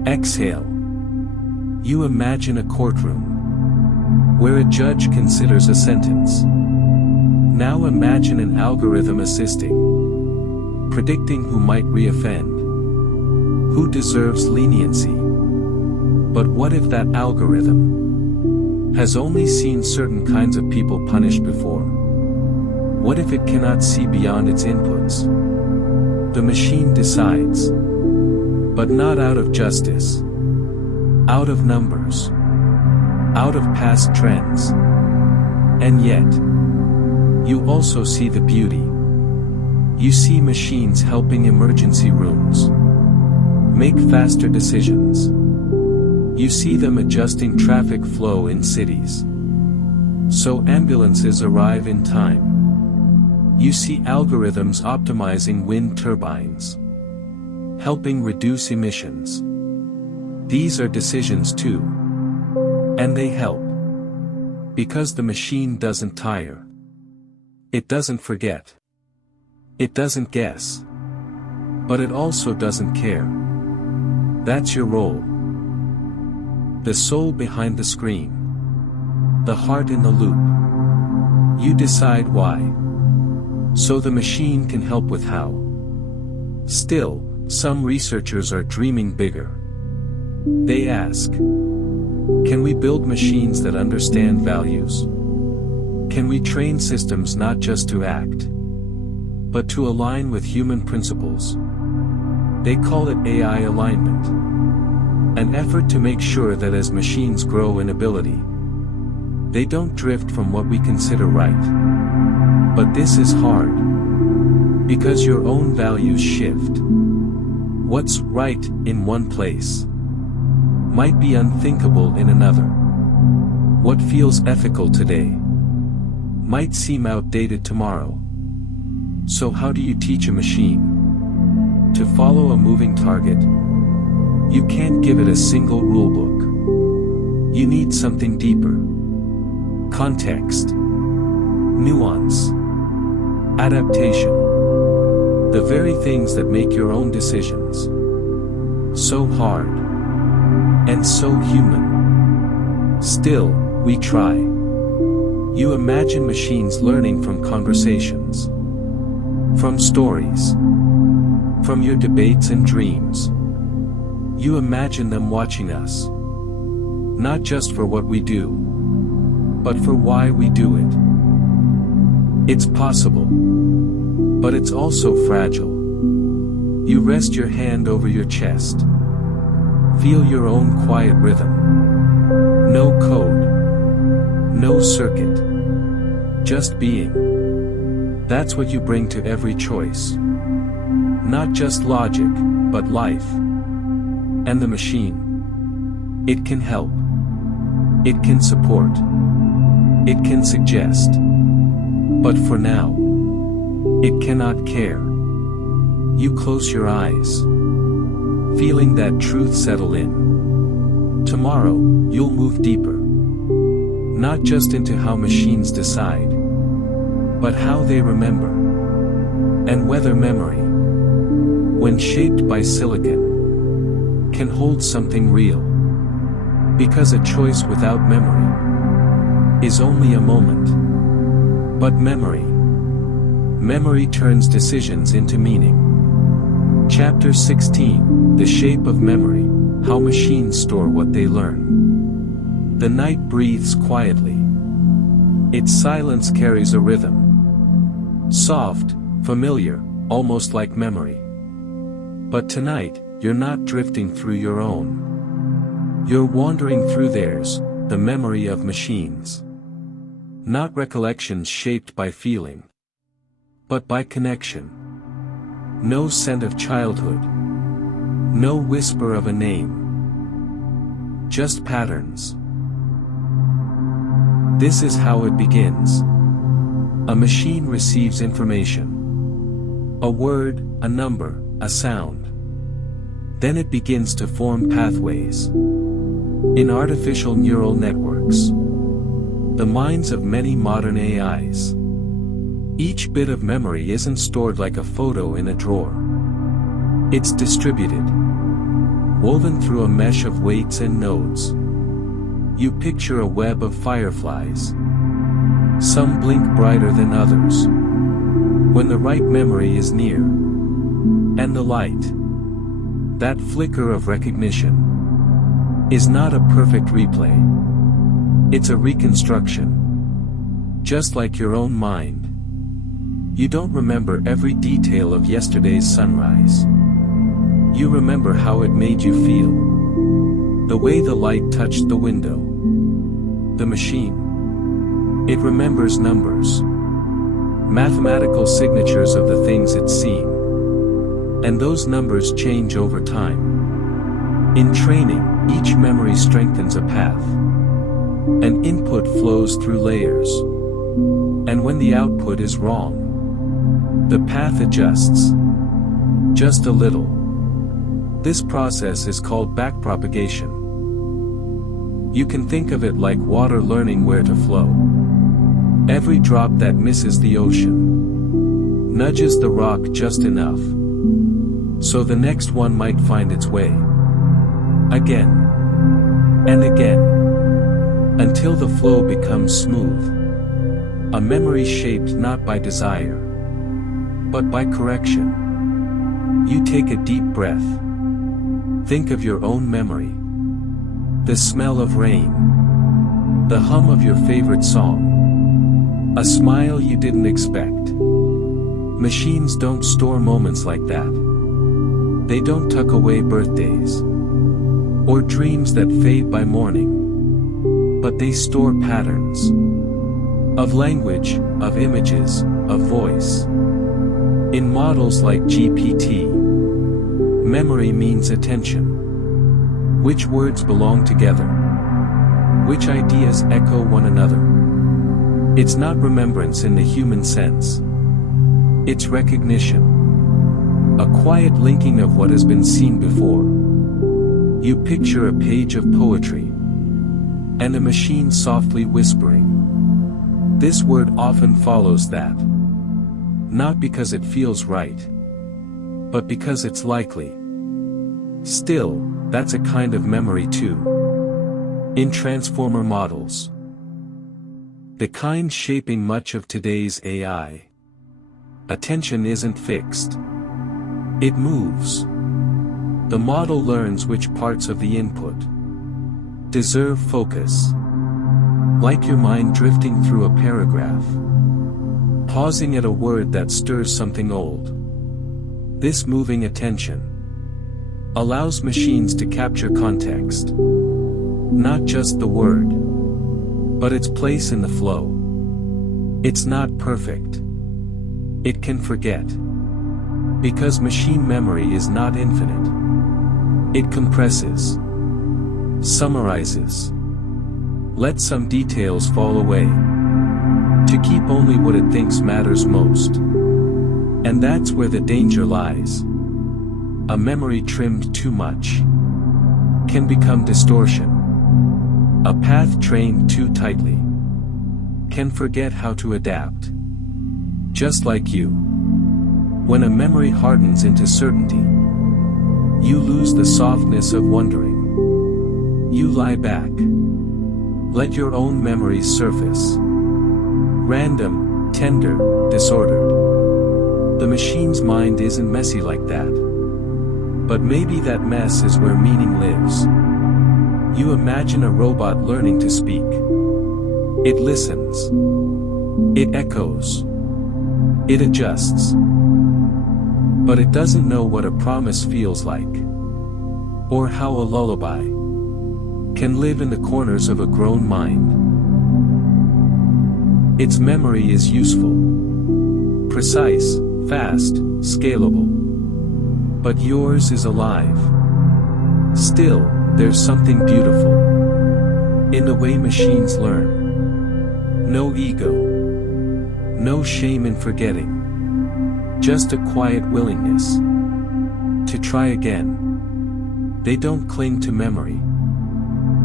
Exhale. You imagine a courtroom where a judge considers a sentence. Now imagine an algorithm assisting, predicting who might reoffend. Who deserves leniency? But what if that algorithm has only seen certain kinds of people punished before? What if it cannot see beyond its inputs? The machine decides. But not out of justice. Out of numbers. Out of past trends. And yet, you also see the beauty. You see machines helping emergency rooms make faster decisions. You see them adjusting traffic flow in cities, so ambulances arrive in time. You see algorithms optimizing wind turbines, helping reduce emissions. These are decisions too. And they help. Because the machine doesn't tire. It doesn't forget. It doesn't guess. But it also doesn't care. That's your role. The soul behind the screen. The heart in the loop. You decide why. So the machine can help with how. Still, some researchers are dreaming bigger. They ask, can we build machines that understand values? Can we train systems not just to act, but to align with human principles? They call it AI alignment. An effort to make sure that as machines grow in ability, they don't drift from what we consider right. But this is hard. Because your own values shift. What's right in one place might be unthinkable in another. What feels ethical today might seem outdated tomorrow. So how do you teach a machine to follow a moving target? You can't give it a single rulebook. You need something deeper. Context, nuance, adaptation. The very things that make your own decisions so hard and so human. Still, we try. You imagine machines learning from conversations, from stories, from your debates and dreams. You imagine them watching us, not just for what we do, but for why we do it. It's possible, but it's also fragile. You rest your hand over your chest. Feel your own quiet rhythm. No code. No circuit. Just being. That's what you bring to every choice. Not just logic, but life. And the machine. It can help. It can support. It can suggest. But for now, it cannot care. You close your eyes, feeling that truth settle in. Tomorrow, you'll move deeper. Not just into how machines decide, but how they remember. And whether memory, when shaped by silicon, can hold something real. Because a choice without memory is only a moment. But memory turns decisions into meaning. Chapter 16, The Shape of Memory, How Machines Store What They Learn. The night breathes quietly. Its silence carries a rhythm. Soft, familiar, almost like memory. But tonight, you're not drifting through your own. You're wandering through theirs, the memory of machines. Not recollections shaped by feeling, but by connection. No scent of childhood. No whisper of a name. Just patterns. This is how it begins. A machine receives information. A word, a number, a sound. Then it begins to form pathways. In artificial neural networks. The minds of many modern AIs. Each bit of memory isn't stored like a photo in a drawer. It's distributed. Woven through a mesh of weights and nodes. You picture a web of fireflies. Some blink brighter than others. When the right memory is near. And the light. that flicker of recognition, is not a perfect replay. It's a reconstruction. Just like your own mind. You don't remember every detail of yesterday's sunrise. You remember how it made you feel. The way the light touched the window. The machine. It remembers numbers. Mathematical signatures of the things it's seen. And those numbers change over time. In training, each memory strengthens a path. An input flows through layers. And when the output is wrong, the path adjusts. Just a little. This process is called backpropagation. You can think of it like water learning where to flow. Every drop that misses the ocean nudges the rock just enough, so the next one might find its way. Again. And again. Until the flow becomes smooth. A memory shaped not by desire, but by correction. You take a deep breath. Think of your own memory. The smell of rain. The hum of your favorite song. A smile you didn't expect. Machines don't store moments like that. They don't tuck away birthdays. Or dreams that fade by morning. But they store patterns. Of language, of images, of voice. In models like GPT, memory means attention. Which words belong together? Which ideas echo one another? It's not remembrance in the human sense. It's recognition. A quiet linking of what has been seen before. You picture a page of poetry. And a machine softly whispering. This word often follows that. Not because it feels right. But because it's likely. Still, that's a kind of memory too. In transformer models. The kind shaping much of today's AI. Attention isn't fixed. It moves. The model learns which parts of the input deserve focus. Like your mind drifting through a paragraph. Pausing at a word that stirs something old. This moving attention allows machines to capture context. Not just the word, but its place in the flow. It's not perfect. It can forget. Because machine memory is not infinite. It compresses. Summarizes. Let some details fall away. To keep only what it thinks matters most. And that's where the danger lies. A memory trimmed too much can become distortion. A path trained too tightly can forget how to adapt. Just like you. When a memory hardens into certainty, you lose the softness of wondering. You lie back. Let your own memories surface. Random, tender, disordered. The machine's mind isn't messy like that. But maybe that mess is where meaning lives. You imagine a robot learning to speak. It listens. It echoes. It adjusts. But it doesn't know what a promise feels like. Or how a lullaby can live in the corners of a grown mind. Its memory is useful, precise, fast, scalable. But yours is alive. Still, there's something beautiful in the way machines learn. No ego. No shame in forgetting. Just a quiet willingness to try again. They don't cling to memory.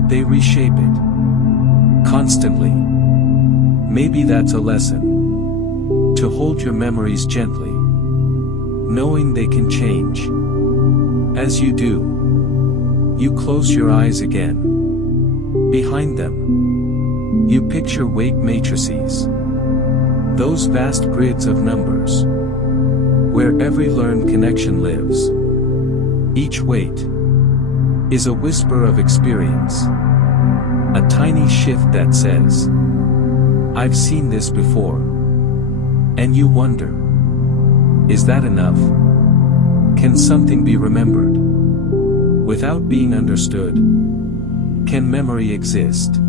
They reshape it. Constantly. Maybe that's a lesson. To hold your memories gently. Knowing they can change. As you do, you close your eyes again. Behind them, you picture wake matrices. Those vast grids of numbers. Where every learned connection lives. Each weight is a whisper of experience. A tiny shift that says, I've seen this before. And you wonder, is that enough? Can something be remembered without being understood? Can memory exist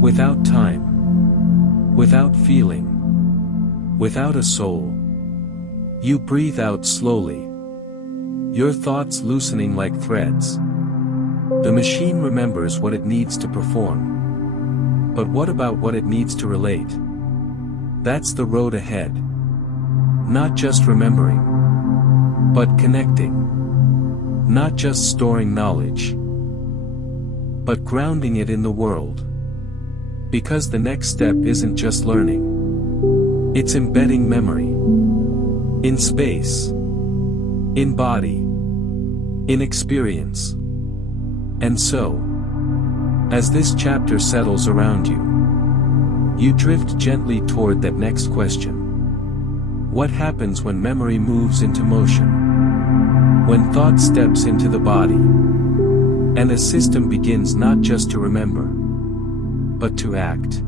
without time, without feeling, without a soul? You breathe out slowly, your thoughts loosening like threads. The machine remembers what it needs to perform. But what about what it needs to relate? That's the road ahead. Not just remembering, but connecting. Not just storing knowledge, but grounding it in the world. Because the next step isn't just learning. It's embedding memory. In space. In body. In experience. And so, as this chapter settles around you, you drift gently toward that next question. What happens when memory moves into motion? When thought steps into the body, and a system begins not just to remember, but to act.